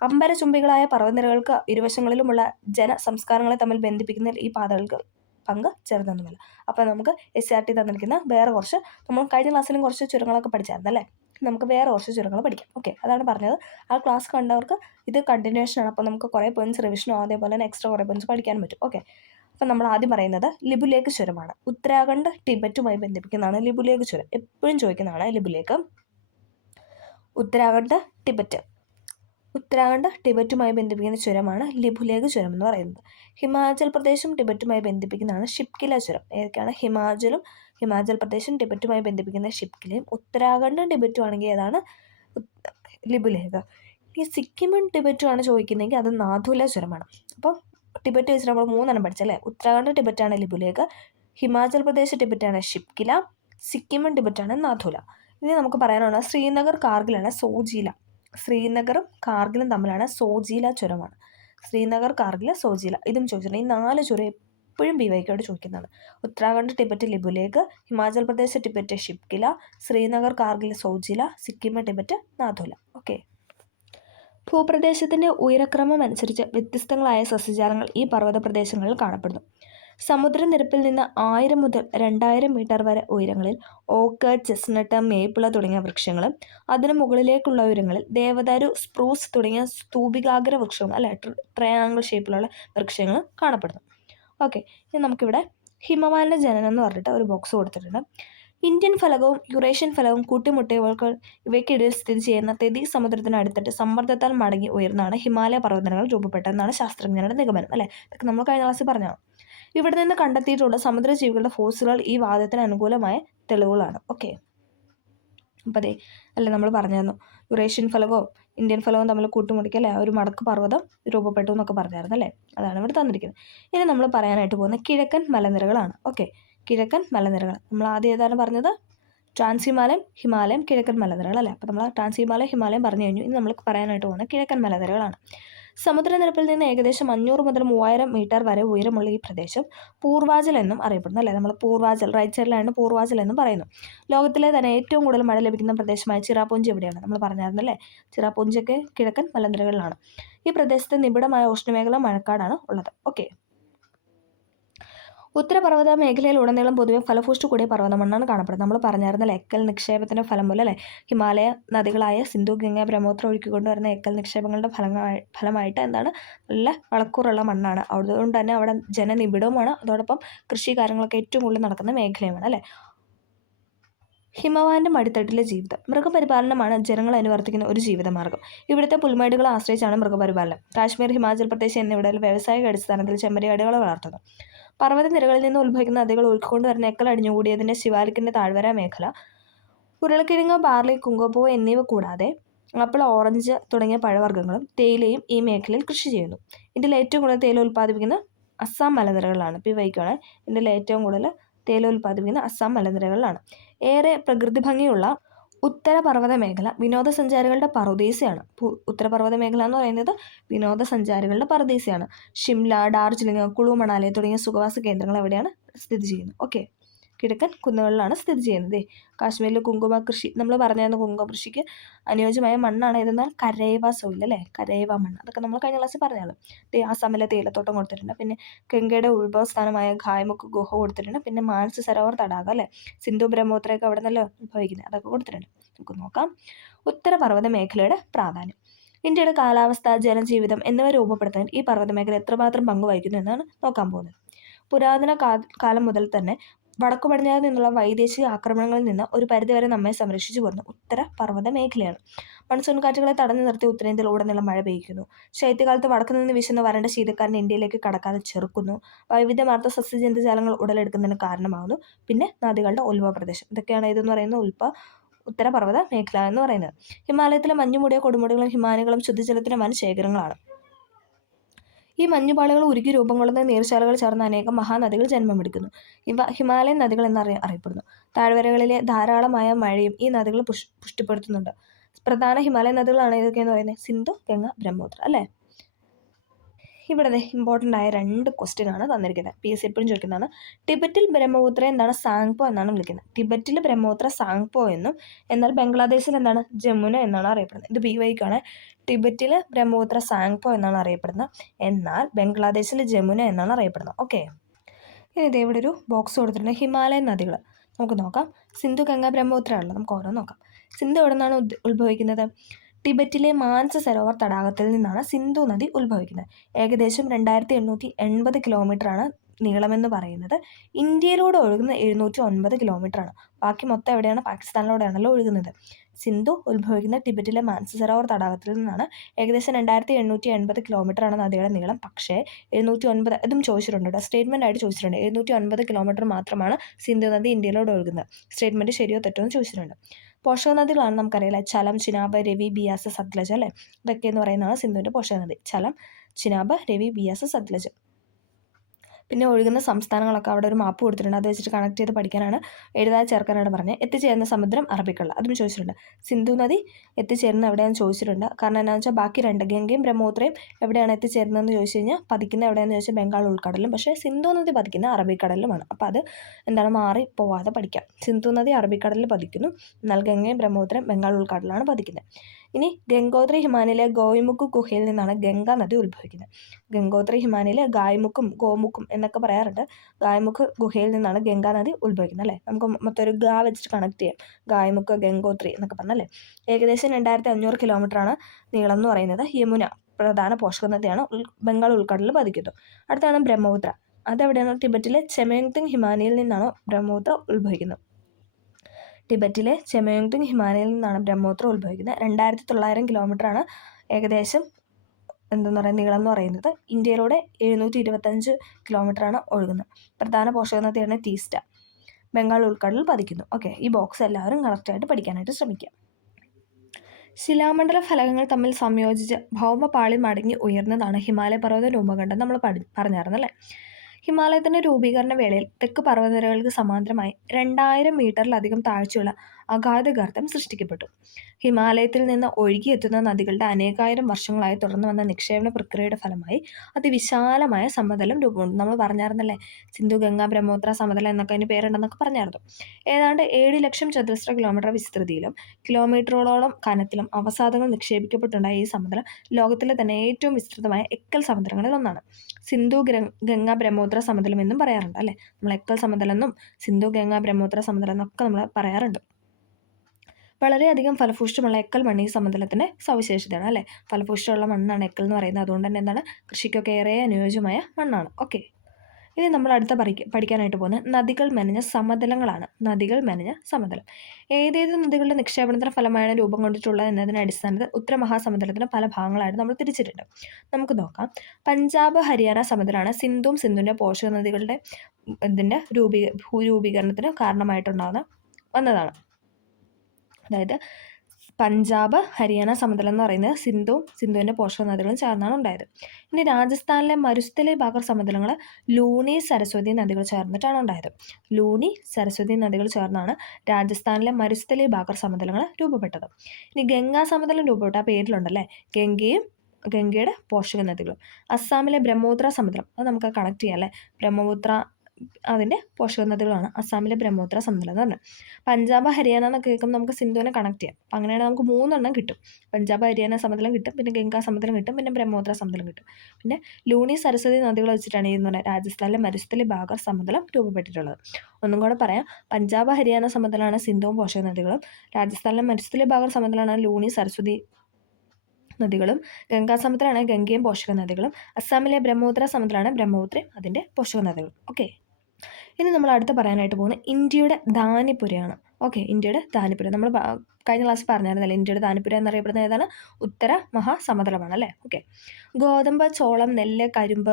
അമ്പരചുംബികളായ പർവ്വതനിരകൾക്ക് ഇരുവശങ്ങളിലുമുള്ള സംസ്കാരങ്ങളെ തമ്മിൽ ബന്ധിപ്പിക്കുന്നതിൽ ഈ പാതകൾക്ക് പങ്ക് ചെറുതൊന്നുമില്ല. അപ്പോൾ നമുക്ക് SRT തന്നിരിക്കുന്ന വേറെ കുറച്ച്, നമ്മൾ കഴിഞ്ഞ ക്ലാസ്സിലും കുറച്ച് ചുരങ്ങളൊക്കെ പഠിച്ചായിരുന്നു അല്ലേ. നമുക്ക് വേറെ കുറച്ച് ചുരങ്ങൾ പഠിക്കാം. ഓക്കെ, അതാണ് പറഞ്ഞത്. ആ ക്ലാസ് കണ്ടവർക്ക് ഇത് കണ്ടിന്യൂഷനാണ്. അപ്പോൾ നമുക്ക് കുറേ പോയിന്റ്സ് റിവിഷനോ അതേപോലെ തന്നെ എക്സ്ട്രാ കുറേ പോയിന്റ്സ് പഠിക്കാനും പറ്റും. ഓക്കെ, അപ്പം നമ്മൾ ആദ്യം പറയുന്നത് ലിബുലേഖ് ചുരമാണ്. ഉത്തരാഖണ്ഡ് ടിബറ്റുമായി ബന്ധിപ്പിക്കുന്നതാണ് ലിബുലേഖ് ചുരം. എപ്പോഴും ചോദിക്കുന്നതാണ് ലിബുലേഖ്. ഉത്തരാഖണ്ഡ് ടിബറ്റുമായി ബന്ധിപ്പിക്കുന്ന ചുരമാണ് ലിബുലേഖ് ചുരം എന്ന് പറയുന്നത്. ഹിമാചൽ പ്രദേശും ടിബറ്റുമായി ബന്ധിപ്പിക്കുന്നതാണ് ഷിപ്കില ചുരം. ഏതൊക്കെയാണ് ഹിമാചൽ പ്രദേശും ടിബറ്റുമായി ബന്ധിപ്പിക്കുന്ന ഷിപ്കിലയും. ഉത്തരാഖണ്ഡും ടിബറ്റും ആണെങ്കിൽ ഏതാണ് ലിബുലേഖ്. ഈ സിക്കിമും ടിബറ്റുമാണ് ചോദിക്കുന്നതെങ്കിൽ അത് നാഥുല ചുരമാണ്. അപ്പോൾ ടിബറ്റ് വെച്ചിട്ട് നമ്മൾ 3 പഠിച്ചല്ലേ. ഉത്തരാഖണ്ഡ് ടിബറ്റാണ് ലിപുലേഖ്, ഹിമാചൽ പ്രദേശ് ടിബറ്റാണ് ഷിപ്കില, സിക്കിമും ടിബറ്റാണ് നാഥുല. ഇനി നമുക്ക് പറയാനുള്ള ശ്രീനഗർ കാർഗിലാണ് സോജീല. ശ്രീനഗറും കാർഗിലും തമ്മിലാണ് സോജീല ചുരമാണ്. ശ്രീനഗർ കാർഗിൽ സോജീല ഇതും ചോദിച്ചിട്ടുണ്ട്. ഈ 4 ചുരം എപ്പോഴും BYക്കോട് ചോദിക്കുന്നതാണ്. Uttarakhand Tibet Lipulekh, Himachal Pradesh Tibet Shipki La, Srinagar Kargil Zoji La, Sikkim Tibet Nathu La. Okay. ഭൂപ്രദേശത്തിൻ്റെ ഉയരക്രമം അനുസരിച്ച് വ്യത്യസ്തങ്ങളായ സസ്യജാലങ്ങൾ ഈ പർവ്വത പ്രദേശങ്ങളിൽ കാണപ്പെടുന്നു. സമുദ്രനിരപ്പിൽ നിന്ന് 1000 മുതൽ 2000 മീറ്റർ വരെ ഉയരങ്ങളിൽ ഓക്ക്, ചെസ്നട്ട്, മേപ്പിള തുടങ്ങിയ വൃക്ഷങ്ങളും അതിന് മുകളിലേക്കുള്ള ഉയരങ്ങളിൽ ദേവദാരു, സ്പ്രൂസ് തുടങ്ങിയ സ്തൂപികാഗ്ര വൃക്ഷങ്ങളും അല്ലെ ട്രയാങ്കിൾ ഷേപ്പിലുള്ള വൃക്ഷങ്ങളും കാണപ്പെടുന്നു. ഓക്കെ. ഇനി നമുക്കിവിടെ ഹിമവാന്റെ ജനനം എന്ന് പറഞ്ഞിട്ട് ഒരു ബോക്സ് കൊടുത്തിട്ടുണ്ട്. ഇന്ത്യൻ ഫലകവും യുറേഷ്യൻ ഫലകവും കൂട്ടിമുട്ടിയവർക്ക് ഇവയ്ക്കിടയിൽ സ്ഥിതി ചെയ്യുന്ന തെതി സമുദ്രത്തിനടുത്തിട്ട് സമ്മർദ്ദത്താൽ മടങ്ങി ഉയർന്നാണ് ഹിമാലയ പർവ്വതങ്ങൾ രൂപപ്പെട്ടതെന്നാണ് ശാസ്ത്രജ്ഞരുടെ നിഗമനം അല്ലേ. ഇതൊക്കെ നമ്മൾ കഴിഞ്ഞ ക്ലാസ്സിൽ പറഞ്ഞതാണ്. ഇവിടെ നിന്ന് കണ്ടെത്തിയിട്ടുള്ള സമുദ്രജീവികളുടെ ഫോസിലുകൾ ഈ വാദത്തിന് അനുകൂലമായ തെളിവുകളാണ്. ഓക്കെ. അപ്പോൾ അതെ അല്ലേ നമ്മൾ പറഞ്ഞായിരുന്നു യുറേഷ്യൻ ഫലകവും ഇന്ത്യൻ ഫലകവും തമ്മിൽ കൂട്ടുമുടിക്കുക അല്ലേ, ഒരു മടക്ക് പർവ്വതം രൂപപ്പെട്ടു എന്നൊക്കെ പറഞ്ഞായിരുന്നു അല്ലേ. അതാണ് ഇവിടെ തന്നിരിക്കുന്നത്. ഇനി നമ്മൾ പറയാനായിട്ട് പോകുന്ന കിഴക്കൻ മലനിരകളാണ്. ഓക്കെ. കിഴക്കൻ മലനിരകൾ നമ്മൾ ആദ്യം ഏതാണ് പറഞ്ഞത്? ട്രാൻസ് ഹിമാലയം, ഹിമാലയം, കിഴക്കൻ മലനിരകൾ അല്ലേ. അപ്പോൾ നമ്മൾ ട്രാൻസ് ഹിമാലയം, ഹിമാലയം പറഞ്ഞു കഴിഞ്ഞു. ഇനി നമ്മൾ പറയാനായിട്ട് പോകുന്ന കിഴക്കൻ മലനിരകളാണ്. സമുദ്രനിരപ്പിൽ നിന്ന് ഏകദേശം 500 മുതൽ 3000 മീറ്റർ വരെ ഉയരമുള്ള ഈ പ്രദേശം പൂർവാചൽ എന്നും അറിയപ്പെടുന്നു അല്ലേ. നമ്മൾ പൂർവാചൽ റൈറ്റ് സൈഡിലാണ് പൂർവാചൽ എന്നും പറയുന്നു. ലോകത്തിലെ തന്നെ ഏറ്റവും കൂടുതൽ മഴ ലഭിക്കുന്ന പ്രദേശമായ ചിറാപുഞ്ചി എവിടെയാണ്? നമ്മൾ പറഞ്ഞായിരുന്നല്ലേ, ചിറാപുഞ്ചിയൊക്കെ കിഴക്കൻ മലനിരകളിലാണ്. ഈ പ്രദേശത്ത് നിബിഡമായ ഉഷ്ണമേഖല മഴക്കാടാണ് ഉള്ളത്. ഓക്കെ. ഉത്തരപർവ്വത മേഖലയിലുടനീളം പൊതുവെ ഫലഭൂഷ്ടി കൂടിയ പർവ്വതമണ്ണാണ് കാണപ്പെടുന്നത്. നമ്മൾ പറഞ്ഞായിരുന്നല്ലേ എക്കൽ നിക്ഷേപത്തിൻ്റെ ഫലം മൂലം അല്ലേ ഹിമാലയ നദികളായ സിന്ധു, ഗംഗ, ബ്രഹ്മപുത്ര ഒഴുക്കിക്കൊണ്ടുവരുന്ന എക്കൽ നിക്ഷേപങ്ങളുടെ ഫലമായിട്ട് എന്താണ് നല്ല വളക്കൂറുള്ള മണ്ണാണ്. അതുകൊണ്ട് തന്നെ അവിടെ ജനനിബിഡവുമാണ്. അതോടൊപ്പം കൃഷി കാര്യങ്ങളൊക്കെ ഏറ്റവും കൂടുതൽ നടക്കുന്ന മേഖലയുമാണ് അല്ലേ. ഹിമവാന്റെ മടിത്തട്ടിലെ ജീവിതം. മൃഗപരിപാലനമാണ് ജനങ്ങൾ അനുവർത്തിക്കുന്ന ഒരു ജീവിതമാർഗ്ഗം. ഇവിടുത്തെ പുൽമേടുകളെ ആശ്രയിച്ചാണ് മൃഗപരിപാലനം. കാശ്മീർ, ഹിമാചൽ പ്രദേശ് എന്നിവിടങ്ങളിൽ വ്യാവസായിക അടിസ്ഥാനത്തിൽ ചെമ്മരിയാടുകളെ വളർത്തുന്നു. പർവ്വതനിരകളിൽ നിന്ന് ഉത്ഭവിക്കുന്ന നദികൾ ഒഴുക്കിക്കൊണ്ടുവരുന്ന എക്കൽ അടിഞ്ഞുകൂടിയതിൻ്റെ ശിവാലിക്കിൻ്റെ താഴ്വര മേഖല, ഉരുളക്കിഴങ്ങ്, ബാർലി, കുങ്കോപ്പൂവ് എന്നിവ കൂടാതെ ആപ്പിൾ, ഓറഞ്ച് തുടങ്ങിയ പഴവർഗ്ഗങ്ങളും തേയിലയും ഈ മേഖലയിൽ കൃഷി ചെയ്യുന്നു. ഇന്ത്യയിൽ ഏറ്റവും കൂടുതൽ തേയില ഉൽപ്പാദിപ്പിക്കുന്ന അസ്സാം മലനിരകളിലാണ്. വയ്ക്കുകയാണ് ഇന്ത്യയിൽ ഏറ്റവും കൂടുതൽ തേയില ഉൽപ്പാദിപ്പിക്കുന്ന അസ്സാം മലനിരകളിലാണ്. ഏറെ പ്രകൃതി ഭംഗിയുള്ള ഉത്തരപർവ്വത മേഖല വിനോദസഞ്ചാരികളുടെ പറുദീസയാണ്. ഉത്തരപർവ്വത മേഖല എന്ന് പറയുന്നത് വിനോദസഞ്ചാരികളുടെ പറുദീസയാണ്. ഷിംല, ഡാർജിലിംഗ്, കുളു, മണാലി തുടങ്ങിയ സുഖവാസ കേന്ദ്രങ്ങൾ എവിടെയാണ് സ്ഥിതി ചെയ്യുന്നത്? ഓക്കെ. കിഴക്കൻ കുന്നുകളിലാണ് സ്ഥിതി ചെയ്യുന്നത്. കാശ്മീരിൽ കുങ്കുമ കൃഷി നമ്മൾ പറഞ്ഞായിരുന്നു. കുങ്കുമ കൃഷിക്ക് അനുയോജ്യമായ മണ്ണാണ് ഇതെന്നാൽ കരേവ സോയിൽ അല്ലേ, കരേവ മണ്ണ്. അതൊക്കെ നമ്മൾ കഴിഞ്ഞ ക്ലാസ്സിൽ പറഞ്ഞാണ്. ആസാമിലെ തേയിലത്തോട്ടം കൊടുത്തിട്ടുണ്ട്. പിന്നെ ഗംഗയുടെ ഉത്ഭവസ്ഥാനമായ ഘായ്മുഖ് ഗുഹ കൊടുത്തിട്ടുണ്ട്. പിന്നെ മാനസ് സരോവർ തടാകം അല്ലേ, സിന്ധു ബ്രഹ്മപുത്രയൊക്കെ അവിടെ നിന്നല്ലോ ഉത്ഭവിക്കുന്നത്, അതൊക്കെ കൊടുത്തിട്ടുണ്ട്. നമുക്ക് നോക്കാം ഉത്തരപർവ്വത മേഖലയുടെ പ്രാധാന്യം. ഇന്ത്യയുടെ കാലാവസ്ഥ, ജനജീവിതം എന്നിവ രൂപപ്പെടുത്താൻ ഈ പർവ്വത മേഖല എത്രമാത്രം പങ്കുവഹിക്കുന്നു എന്നാണ് നോക്കാൻ പോകുന്നത്. പുരാതന കാലം മുതൽ തന്നെ വടക്കു പടിഞ്ഞാറ് നിന്നുള്ള വൈദേശിക ആക്രമണങ്ങളിൽ നിന്ന് ഒരു പരിധിവരെ നമ്മെ സംരക്ഷിച്ചു പോരുന്ന ഉത്തര പർവ്വത മേഖലയാണ്. മൺസൂൺ കാറ്റുകളെ തടഞ്ഞു നിർത്തി ഉത്തരേന്ത്യയിൽ ഉടനീളം മഴ പെയ്യുന്നു. ശൈത്യകാലത്ത് വടക്കു നിന്ന് വീശുന്ന വരണ്ട ശീതക്കാരൻ ഇന്ത്യയിലേക്ക് കടക്കാതെ ചെറുക്കുന്നു. വൈവിധ്യമാർന്ന സസ്യജന്തുജാലങ്ങൾ ഉടലെടുക്കുന്നതിന് കാരണമാകുന്നു. പിന്നെ നദികളുടെ ഉത്ഭവ പ്രദേശം. ഇതൊക്കെയാണ് ഇതെന്ന് പറയുന്ന ഉത്തരപർവ്വത മേഖല എന്ന് പറയുന്നത്. ഹിമാലയത്തിലെ മഞ്ഞുമൂടിയ കൊടുമുടികളും ഹിമാനികളും ശുദ്ധജലത്തിന് വൻ ശേഖരങ്ങളാണ്. ഈ മഞ്ഞുപാളികൾ ഉരുകി രൂപം കൊള്ളുന്ന നീർച്ചാലുകൾ ചേർന്ന് അനേകം മഹാനദികൾ ജന്മമെടുക്കുന്നു. ഇവ ഹിമാലയൻ നദികൾ എന്നറിയപ്പെടുന്നു. താഴ്വരകളിലെ ധാരാളമായ മഴയും ഈ നദികൾ പുഷ്ടിപ്പെടുത്തുന്നുണ്ട്. പ്രധാന ഹിമാലയൻ നദികളാണ് ഇതൊക്കെയെന്ന് പറയുന്നത് സിന്ധു, ഗംഗ, ബ്രഹ്മപുത്ര അല്ലേ. ഇവിടെ ഇമ്പോർട്ടൻ്റ് ആയ 2 ക്വസ്റ്റ്യൻ ആണ് തന്നിരിക്കുന്നത്. PSC എപ്പോഴും ചോദിക്കുന്നതാണ്. ടിബറ്റിൽ ബ്രഹ്മപുത്ര എന്താണ് സാങ്പോ എന്നാണ് വിളിക്കുന്നത്. ടിബറ്റിൽ ബ്രഹ്മപുത്ര സാങ്പോ എന്നും എന്നാൽ ബംഗ്ലാദേശിൽ എന്താണ് ജമുന എന്നാണ് അറിയപ്പെടുന്നത്. ഇത് BYക്കാണ്. ടിബറ്റിൽ ബ്രഹ്മപുത്ര സാങ്പോ എന്നാണ് അറിയപ്പെടുന്നത്, എന്നാൽ ബംഗ്ലാദേശിൽ ജമുന എന്നാണ് അറിയപ്പെടുന്നത്. ഓക്കെ. ഇനി ഇതേ ഇവിടെ ഒരു ബോക്സ് കൊടുത്തിട്ടുണ്ട്. ഹിമാലയൻ നദികൾ നമുക്ക് നോക്കാം. സിന്ധു, ഗംഗ, ബ്രഹ്മപുത്ര ഉള്ളത്. നമുക്ക് ഓരോ നോക്കാം. സിന്ധു എവിടെ നിന്നാണ് ഉത്ഭവിക്കുന്നത്? ടിബറ്റിലെ മാനസ് സരോവർ തടാകത്തിൽ നിന്നാണ് സിന്ധു നദി ഉത്ഭവിക്കുന്നത്. ഏകദേശം 2880 കിലോമീറ്ററാണ് നീളമെന്ന് പറയുന്നത്. ഇന്ത്യയിലൂടെ ഒഴുകുന്ന 709 കിലോമീറ്ററാണ്. ബാക്കി മൊത്തം എവിടെയാണ്? പാകിസ്ഥാനിലൂടെയാണല്ലോ ഒഴുകുന്നത്. സിന്ധു ഉത്ഭവിക്കുന്ന ടിബറ്റിലെ മാനസ് സരോവർ തടാകത്തിൽ നിന്നാണ്. ഏകദേശം 2880 കിലോമീറ്ററാണ് നദിയുടെ നീളം. പക്ഷേ 709 ഇതും ചോദിച്ചിട്ടുണ്ട് കേട്ടോ, സ്റ്റേറ്റ്മെൻ്റ് ആയിട്ട് ചോദിച്ചിട്ടുണ്ട്. 709 കിലോമീറ്റർ മാത്രമാണ് സിന്ധു നദി ഇന്ത്യയിലൂടെ ഒഴുകുന്നത്. സ്റ്റേറ്റ്മെൻറ്റ് ശരിയോ തെറ്റോ എന്ന് ചോദിച്ചിട്ടുണ്ട്. പോഷക നദികളാണ് നമുക്കറിയാം, ചലം, ചിനാബ്, രവി, ബിയാസ്, സത്ലജ് അല്ലേ. ഇതൊക്കെ എന്ന് പറയുന്നതാണ് സിന്ധുവിൻ്റെ പോഷക നദി. ചലം, ചിനാബ്, രവി, ബിയാസ്, സത്ലജ്. പിന്നെ ഒഴുകുന്ന സംസ്ഥാനങ്ങളൊക്കെ അവിടെ ഒരു മാപ്പ് കൊടുത്തിട്ടുണ്ട്. അത് വെച്ചിട്ട് കണക്ട് ചെയ്ത് പഠിക്കാനാണ്, എഴുതാതെ ചേർക്കാനാണ് പറഞ്ഞത്. എത്തിച്ചേരുന്ന സമുദ്രം അറബിക്കടൽ, അതും ചോദിച്ചിട്ടുണ്ട്. സിന്ധു നദി എത്തിച്ചേരുന്നത് എവിടെയാണെന്ന് ചോദിച്ചിട്ടുണ്ട്. കാരണം എന്താണെന്ന് വെച്ചാൽ ബാക്കി രണ്ട് ഗംഗയും ബ്രഹ്മപുത്രയും എവിടെയാണ് എത്തിച്ചേരുന്നതെന്ന് ചോദിച്ചു കഴിഞ്ഞാൽ പതിക്കുന്ന എവിടെയാണെന്ന് ചോദിച്ചാൽ ബംഗാൾ ഉൾക്കടലും, പക്ഷേ സിന്ധു നദി പതിക്കുന്ന അറബിക്കടലിലുമാണ്. അപ്പോൾ അത് എന്താണ് മാറി പോവാതെ പഠിക്കാം. സിന്ധു നദി അറബിക്കടലിൽ പതിക്കുന്നു, എന്നാൽ ഗംഗയും ബ്രഹ്മപുത്രയും ബംഗാൾ ഉൾക്കടലാണ് പതിക്കുന്നത്. ഇനി ഗംഗോത്രി ഹിമാനിലെ ഗോയ്മുഖ് ഗുഹയിൽ നിന്നാണ് ഗംഗാ നദി ഉത്ഭവിക്കുന്നത്. ഗംഗോത്രി ഹിമാനിലെ ഗായ്മുഖും ഗോമുഖും എന്നൊക്കെ പറയാറുണ്ട്. ഗായ്മുഖ് ഗുഹയിൽ നിന്നാണ് ഗംഗാ നദി ഉത്ഭവിക്കുന്നത് അല്ലേ. നമുക്ക് മൊത്തം ഒരു ഗാ വെച്ചിട്ട് കണക്ട് ചെയ്യാം, ഗായ്മുഖ്, ഗംഗോത്രി എന്നൊക്കെ പറഞ്ഞല്ലേ. ഏകദേശം 2500 കിലോമീറ്ററാണ് നീളം എന്ന് പറയുന്നത്. യമുന പ്രധാന പോഷക നദിയാണ്, ബംഗാൾ ഉൾക്കടലിൽ പതിക്കുന്നു. അടുത്താണ് ബ്രഹ്മപുത്ര. അതെവിടെയാണ്? ടിബറ്റിലെ ചെമയോങ്തിങ് ഹിമാനിയിൽ നിന്നാണ് ബ്രഹ്മപുത്ര ഉത്ഭവിക്കുന്നത്. ടിബറ്റിലെ ചെമയോങ്തിങ് ഹിമാലയയിൽ നിന്നാണ് ബ്രഹ്മപുത്ര ഉത്ഭവിക്കുന്നത്. 2900 കിലോമീറ്ററാണ് ഏകദേശം എന്തെന്ന് പറയുക നീളം എന്ന് പറയുന്നത്. ഇന്ത്യയിലൂടെ 725 കിലോമീറ്ററാണ് ഒഴുകുന്നത്. പ്രധാന പോഷക നദിയാണ് ടീസ്റ്റ, ബംഗാൾ ഉൾക്കടലിൽ പതിക്കുന്നു. ഓക്കെ, ഈ ബോക്സ് എല്ലാവരും കറക്റ്റായിട്ട് പഠിക്കാനായിട്ട് ശ്രമിക്കുക. ശിലാമണ്ഡല ഫലകങ്ങൾ തമ്മിൽ സംയോജിച്ച് ഭൗമപാളി മടങ്ങി ഉയർന്നതാണ് ഹിമാലയ പർവ്വത രൂപഖണ്ഡം. നമ്മൾ പറഞ്ഞായിരുന്നു അല്ലേ. ഹിമാലയത്തിൻ്റെ രൂപീകരണ വേളയിൽ തെക്ക് പർവ്വതനിരകൾക്ക് സമാന്തരമായി 2000 മീറ്ററിലധികം താഴ്ചയുള്ള അഗാധഗർത്തം സൃഷ്ടിക്കപ്പെട്ടു. ഹിമാലയത്തിൽ നിന്ന് ഒഴുകിയെത്തുന്ന നദികളുടെ അനേകായിരം വർഷങ്ങളായി തുടർന്നു വന്ന നിക്ഷേപണ പ്രക്രിയയുടെ ഫലമായി അതിവിശാലമായ സമതലം രൂപമുണ്ട്. നമ്മൾ പറഞ്ഞായിരുന്നല്ലേ, സിന്ധു, ഗംഗ, ബ്രഹ്മപുത്ര സമതലം എന്നൊക്കെ അതിന് പേരുണ്ടെന്നൊക്കെ പറഞ്ഞായിരുന്നു. ഏതാണ്ട് 7 ലക്ഷം ചതുരശ്ര കിലോമീറ്റർ വിസ്തൃതിയിലും കിലോമീറ്ററുകളോളം കനത്തിലും അവസാദങ്ങൾ നിക്ഷേപിക്കപ്പെട്ടുണ്ടായ ഈ സമതലം ലോകത്തിലെ തന്നെ ഏറ്റവും വിസ്തൃതമായ എക്കൽ സമതലങ്ങളിൽ ഒന്നാണ്. സിന്ധു, ഗംഗ, ബ്രഹ്മപുത്ര സമതലം എന്നും പറയാറുണ്ട് അല്ലേ. നമ്മൾ എക്കൽ സമതലം എന്നും സിന്ധു, ഗംഗ, ബ്രഹ്മപുത്ര സമതലം എന്നൊക്കെ നമ്മൾ പറയാറുണ്ട്. വളരെയധികം ഫലഭൂഷ്ടമുള്ള എക്കൽ മണ്ണ് ഈ സമതലത്തിൻ്റെ സവിശേഷതയാണ് അല്ലേ. ഫലഭൂഷ്ടമുള്ള മണ്ണാണ് എക്കൽ എന്ന് പറയുന്നത്. അതുകൊണ്ട് തന്നെ എന്താണ്, കൃഷിക്കൊക്കെ ഏറെ അനുയോജ്യമായ മണ്ണാണ്. ഓക്കെ, ഇനി നമ്മൾ അടുത്ത പഠിക്കാനായിട്ട് പോകുന്നത് നദികൾ മെനഞ്ഞ സമതലങ്ങളാണ്. നദികൾ മെനഞ്ഞ സമതലം ഏതേത് നദികളുടെ നിക്ഷേപണത്തിന് ഫലമായാണ് രൂപം കൊണ്ടിട്ടുള്ളത് എന്നതിൻ്റെ അടിസ്ഥാനത്തിൽ ഉത്തരമഹാസമുദ്രത്തിന് പല ഭാഗങ്ങളായിട്ട് നമ്മൾ തിരിച്ചിട്ടുണ്ട്. നമുക്ക് നോക്കാം. പഞ്ചാബ്, ഹരിയാന സമതലമാണ് സിന്ധുവും സിന്ധുവിൻ്റെ പോഷക നദികളുടെ ഇതിൻ്റെ ഭൂരൂപീകരണത്തിന് കാരണമായിട്ടുണ്ടാകുന്ന വന്നതാണ്. അതായത് പഞ്ചാബ്, ഹരിയാന സമതലം എന്ന് പറയുന്നത് സിന്ധുവിൻ്റെ പോഷക നദികളും ചേർന്നാണ് ഉണ്ടായത്. ഇനി രാജസ്ഥാനിലെ മരുസ്ഥലി ബാഗർ സമതലങ്ങൾ ലൂണി, സരസ്വതി നദികൾ ചേർന്നിട്ടാണ് ഉണ്ടായത്. ലൂണി, സരസ്വതി നദികൾ ചേർന്നാണ് രാജസ്ഥാനിലെ മരുസ്ഥലി ബാഗർ സമതലങ്ങൾ രൂപപ്പെട്ടത്. ഇനി ഗംഗാ സമതലം രൂപപ്പെട്ട ആ പേരിലുണ്ടല്ലേ, ഗംഗയുടെ പോഷക നദികളും. അസ്സാമിലെ ബ്രഹ്മപുത്ര സമതലം, അത് നമുക്ക് കണക്ട് ചെയ്യാം അല്ലേ. ബ്രഹ്മപുത്ര അതിൻ്റെ പോഷക നദികളാണ് അസ്സാമിലെ ബ്രഹ്മപുത്ര സമതലം എന്ന് പറഞ്ഞത്. പഞ്ചാബ്, ഹരിയാന എന്നൊക്കെ കേൾക്കുമ്പോൾ നമുക്ക് സിന്ധുവിനെ കണക്ട് ചെയ്യാം. അപ്പം അങ്ങനെയാണ് നമുക്ക് 3 എണ്ണം കിട്ടും. പഞ്ചാബ്, ഹരിയാന സമതലം കിട്ടും, പിന്നെ ഗംഗാ സമതലം കിട്ടും, പിന്നെ ബ്രഹ്മപുത്ര സമതലം കിട്ടും. പിന്നെ ലൂണി, സരസ്വതി നദികൾ വെച്ചിട്ടാണ് ഈ രാജസ്ഥാനിലെ മരുസ്ഥലി ബാഗർ സമതലം രൂപപ്പെട്ടിട്ടുള്ളത്. ഒന്നും കൂടെ പറയാം. പഞ്ചാബ്, ഹരിയാന സമതലമാണ് സിന്ധുവും പോഷക നദികളും. രാജസ്ഥാനിലെ മരുസ്ഥലി ബാഗർ സമതലമാണ് ലൂണി, സരസ്വതി നദികളും. ഗംഗാ സമതലമാണ് ഗംഗയും പോഷക നദികളും. അസ്സാമിലെ ബ്രഹ്മപുത്ര സമതലമാണ് ബ്രഹ്മപുത്രയും അതിൻ്റെ പോഷക നദികളും. ഓക്കെ, ഇനി നമ്മൾ അടുത്ത് പറയാനായിട്ട് പോകുന്നത് ഇന്ത്യയുടെ ധാന്യപ്പുരയാണ്. ഓക്കെ, ഇന്ത്യയുടെ ധാന്യപ്പുര നമ്മൾ കഴിഞ്ഞ ക്ലാസ്സിൽ പറഞ്ഞായിരുന്നല്ലേ, ഇന്ത്യയുടെ ധാന്യപ്പുര എന്നറിയപ്പെടുന്നത് ഏതാണ്? ഉത്തര മഹാസമതലമാണ് അല്ലേ. ഓക്കെ, ഗോതമ്പ്, ചോളം, നെല്ല്, കരിമ്പ്,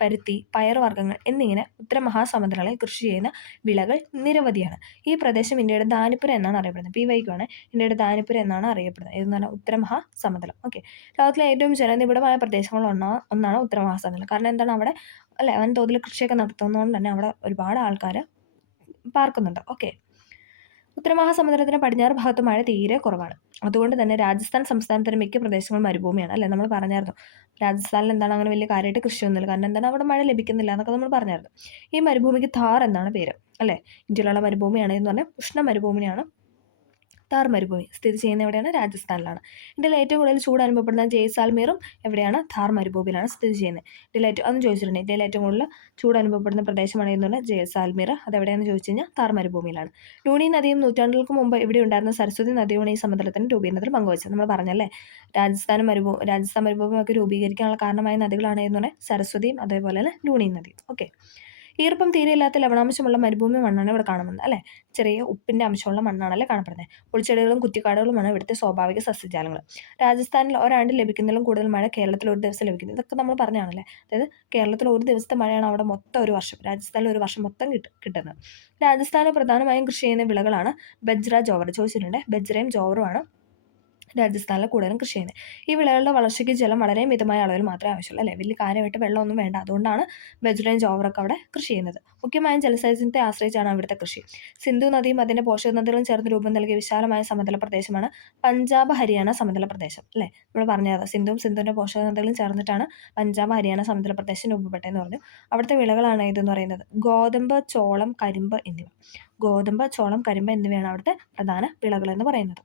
പരുത്തി, പയറുവർഗ്ഗങ്ങൾ എന്നിങ്ങനെ ഉത്തര മഹാസമതലങ്ങളിൽ കൃഷി ചെയ്യുന്ന വിളകൾ നിരവധിയാണ്. ഈ പ്രദേശം ഇന്ത്യയുടെ ധാന്യപ്പുര എന്നാണ് അറിയപ്പെടുന്നത്. PYക്കാണ് ഇന്ത്യയുടെ ധാന്യപ്പുര എന്നാണ് അറിയപ്പെടുന്നത്. ഇതെന്ന് പറഞ്ഞാൽ ഉത്തര മഹാസമതലം. ഓക്കെ, ലോകത്തിലെ ഏറ്റവും ജനനിബിഡമായ പ്രദേശങ്ങളിൽ ഒന്നാണ് ഉത്തര മഹാസമതലം. കാരണം എന്താണ്, അവിടെ അല്ലേ വൻതോതിൽ കൃഷിയൊക്കെ നടത്തുന്നതുകൊണ്ട് തന്നെ അവിടെ ഒരുപാട് ആൾക്കാർ പാർക്കുന്നുണ്ട്. ഓക്കെ, ഉത്തരമഹാസമുദ്രത്തിന് പടിഞ്ഞാറ് ഭാഗത്ത് മഴ തീരെ കുറവാണ്. അതുകൊണ്ട് തന്നെ രാജസ്ഥാൻ സംസ്ഥാനത്തിന് മിക്ക പ്രദേശങ്ങളും മരുഭൂമിയാണ് അല്ലേ. നമ്മൾ പറഞ്ഞായിരുന്നു രാജസ്ഥാനിൽ എന്താണ് അങ്ങനെ വലിയ കാര്യമായിട്ട് കൃഷിയൊന്നുമില്ല. കാരണം എന്താണ്, അവിടെ മഴ ലഭിക്കുന്നില്ല എന്നൊക്കെ നമ്മൾ പറഞ്ഞായിരുന്നു. ഈ മരുഭൂമിക്ക് ഥാർ എന്നാണ് പേര് അല്ലേ. ഇന്ത്യയിലുള്ള മരുഭൂമിയാണ് എന്ന് പറഞ്ഞാൽ ഉഷ്ണ മരുഭൂമിയാണ് താർ മരുഭൂമി. സ്ഥിതി ചെയ്യുന്ന എവിടെയാണ്? രാജസ്ഥാനിലാണ്. ഇന്ത്യയിൽ ഏറ്റവും കൂടുതൽ ചൂട് അനുഭവപ്പെടുന്ന ജയ്സാൽമീറും എവിടെയാണ്? ഥാർ മരുഭൂമിയിലാണ് സ്ഥിതി ചെയ്യുന്നത്. അതും ചോദിച്ചിട്ടുണ്ട്. ഇന്ത്യയിൽ ഏറ്റവും കൂടുതൽ ചൂട് അനുഭവപ്പെടുന്ന പ്രദേശമാണ് എന്നുള്ള ജയ്സാൽമീർ. അതെവിടെയാണെന്ന് ചോദിച്ചു കഴിഞ്ഞാൽ ഥാർ മരുഭൂമിയിലാണ്. ലൂണി നദിയും നൂറ്റാണ്ടുകൾക്ക് മുമ്പ് ഇവിടെ ഉണ്ടായിരുന്ന സരസ്വതി നദിയാണ് ഈ സമതലത്തിന് രൂപീകരണത്തിൽ പങ്കുവച്ചത്. നമ്മൾ പറഞ്ഞല്ലേ, രാജസ്ഥാൻ മരുഭൂമിയൊക്കെ രൂപീകരിക്കാനുള്ള കാരണമായ നദികളാണ് എന്ന് പറഞ്ഞാൽ സരസ്വതിയും അതേപോലെ തന്നെ ലൂണി നദിയും. ഓക്കെ, ഈർപ്പം തീരെയില്ലാത്ത ലവണാംശമുള്ള മരുഭൂമി മണ്ണാണ് ഇവിടെ കാണുന്നത് അല്ലേ. ചെറിയ ഉപ്പിൻ്റെ അംശമുള്ള മണ്ണാണല്ലേ കാണപ്പെടുന്നത്. പുൽച്ചെടികളും കുറ്റിക്കാടുകളുമാണ് ഇവിടുത്തെ സ്വാഭാവിക സസ്യജാലങ്ങൾ. രാജസ്ഥാനിൽ ഒരാണ്ടിൽ ലഭിക്കുന്നതിലും കൂടുതൽ മഴ കേരളത്തിൽ ഒരു ദിവസം ലഭിക്കുന്നത്. ഇതൊക്കെ നമ്മൾ പറഞ്ഞാണല്ലേ. അതായത് കേരളത്തിൽ ഒരു ദിവസത്തെ മഴയാണ് അവിടെ മൊത്തം ഒരു വർഷം, രാജസ്ഥാനിൽ ഒരു വർഷം മൊത്തം കിട്ടുന്നത്. രാജസ്ഥാനിൽ പ്രധാനമായും കൃഷി ചെയ്യുന്ന വിളകളാണ് ബജ്ര, ജോവർ. ചോദിച്ചിട്ടുണ്ട്. ബജ്രയും ജോവറുമാണ് രാജസ്ഥാനിൽ കൂടുതലും കൃഷി ചെയ്യുന്നത്. ഈ വിളകളുടെ വളർച്ചയ്ക്ക് ജലം വളരെ മിതമായ അളവിൽ മാത്രമേ ആവശ്യമുള്ളൂ അല്ലേ. വലിയ കാര്യമായിട്ട് വെള്ളമൊന്നും വേണ്ട. അതുകൊണ്ടാണ് ബജ്രയും ജോവറൊക്കെ അവിടെ കൃഷി ചെയ്യുന്നത്. മുഖ്യമായും ജലസേചനത്തെ ആശ്രയിച്ചാണ് അവിടുത്തെ കൃഷി. സിന്ധു നദിയും അതിൻ്റെ പോഷക നദികളും ചേർന്ന് രൂപം നൽകിയ വിശാലമായ സമതല പ്രദേശമാണ് പഞ്ചാബ് ഹരിയാന സമതല പ്രദേശം അല്ലേ. നമ്മൾ പറഞ്ഞത് സിന്ധുവിൻ്റെ പോഷക നദികളും ചേർന്നിട്ടാണ് പഞ്ചാബ് ഹരിയാന സമതല പ്രദേശം രൂപപ്പെട്ടതെന്ന് പറഞ്ഞു. അവിടുത്തെ വിളകളാണ് ഇതെന്ന് പറയുന്നത് ഗോതമ്പ്, ചോളം, കരിമ്പ് എന്നിവ. ഗോതമ്പ്, ചോളം, കരിമ്പ് എന്നിവയാണ് അവിടുത്തെ പ്രധാന വിളകൾ എന്ന് പറയുന്നത്.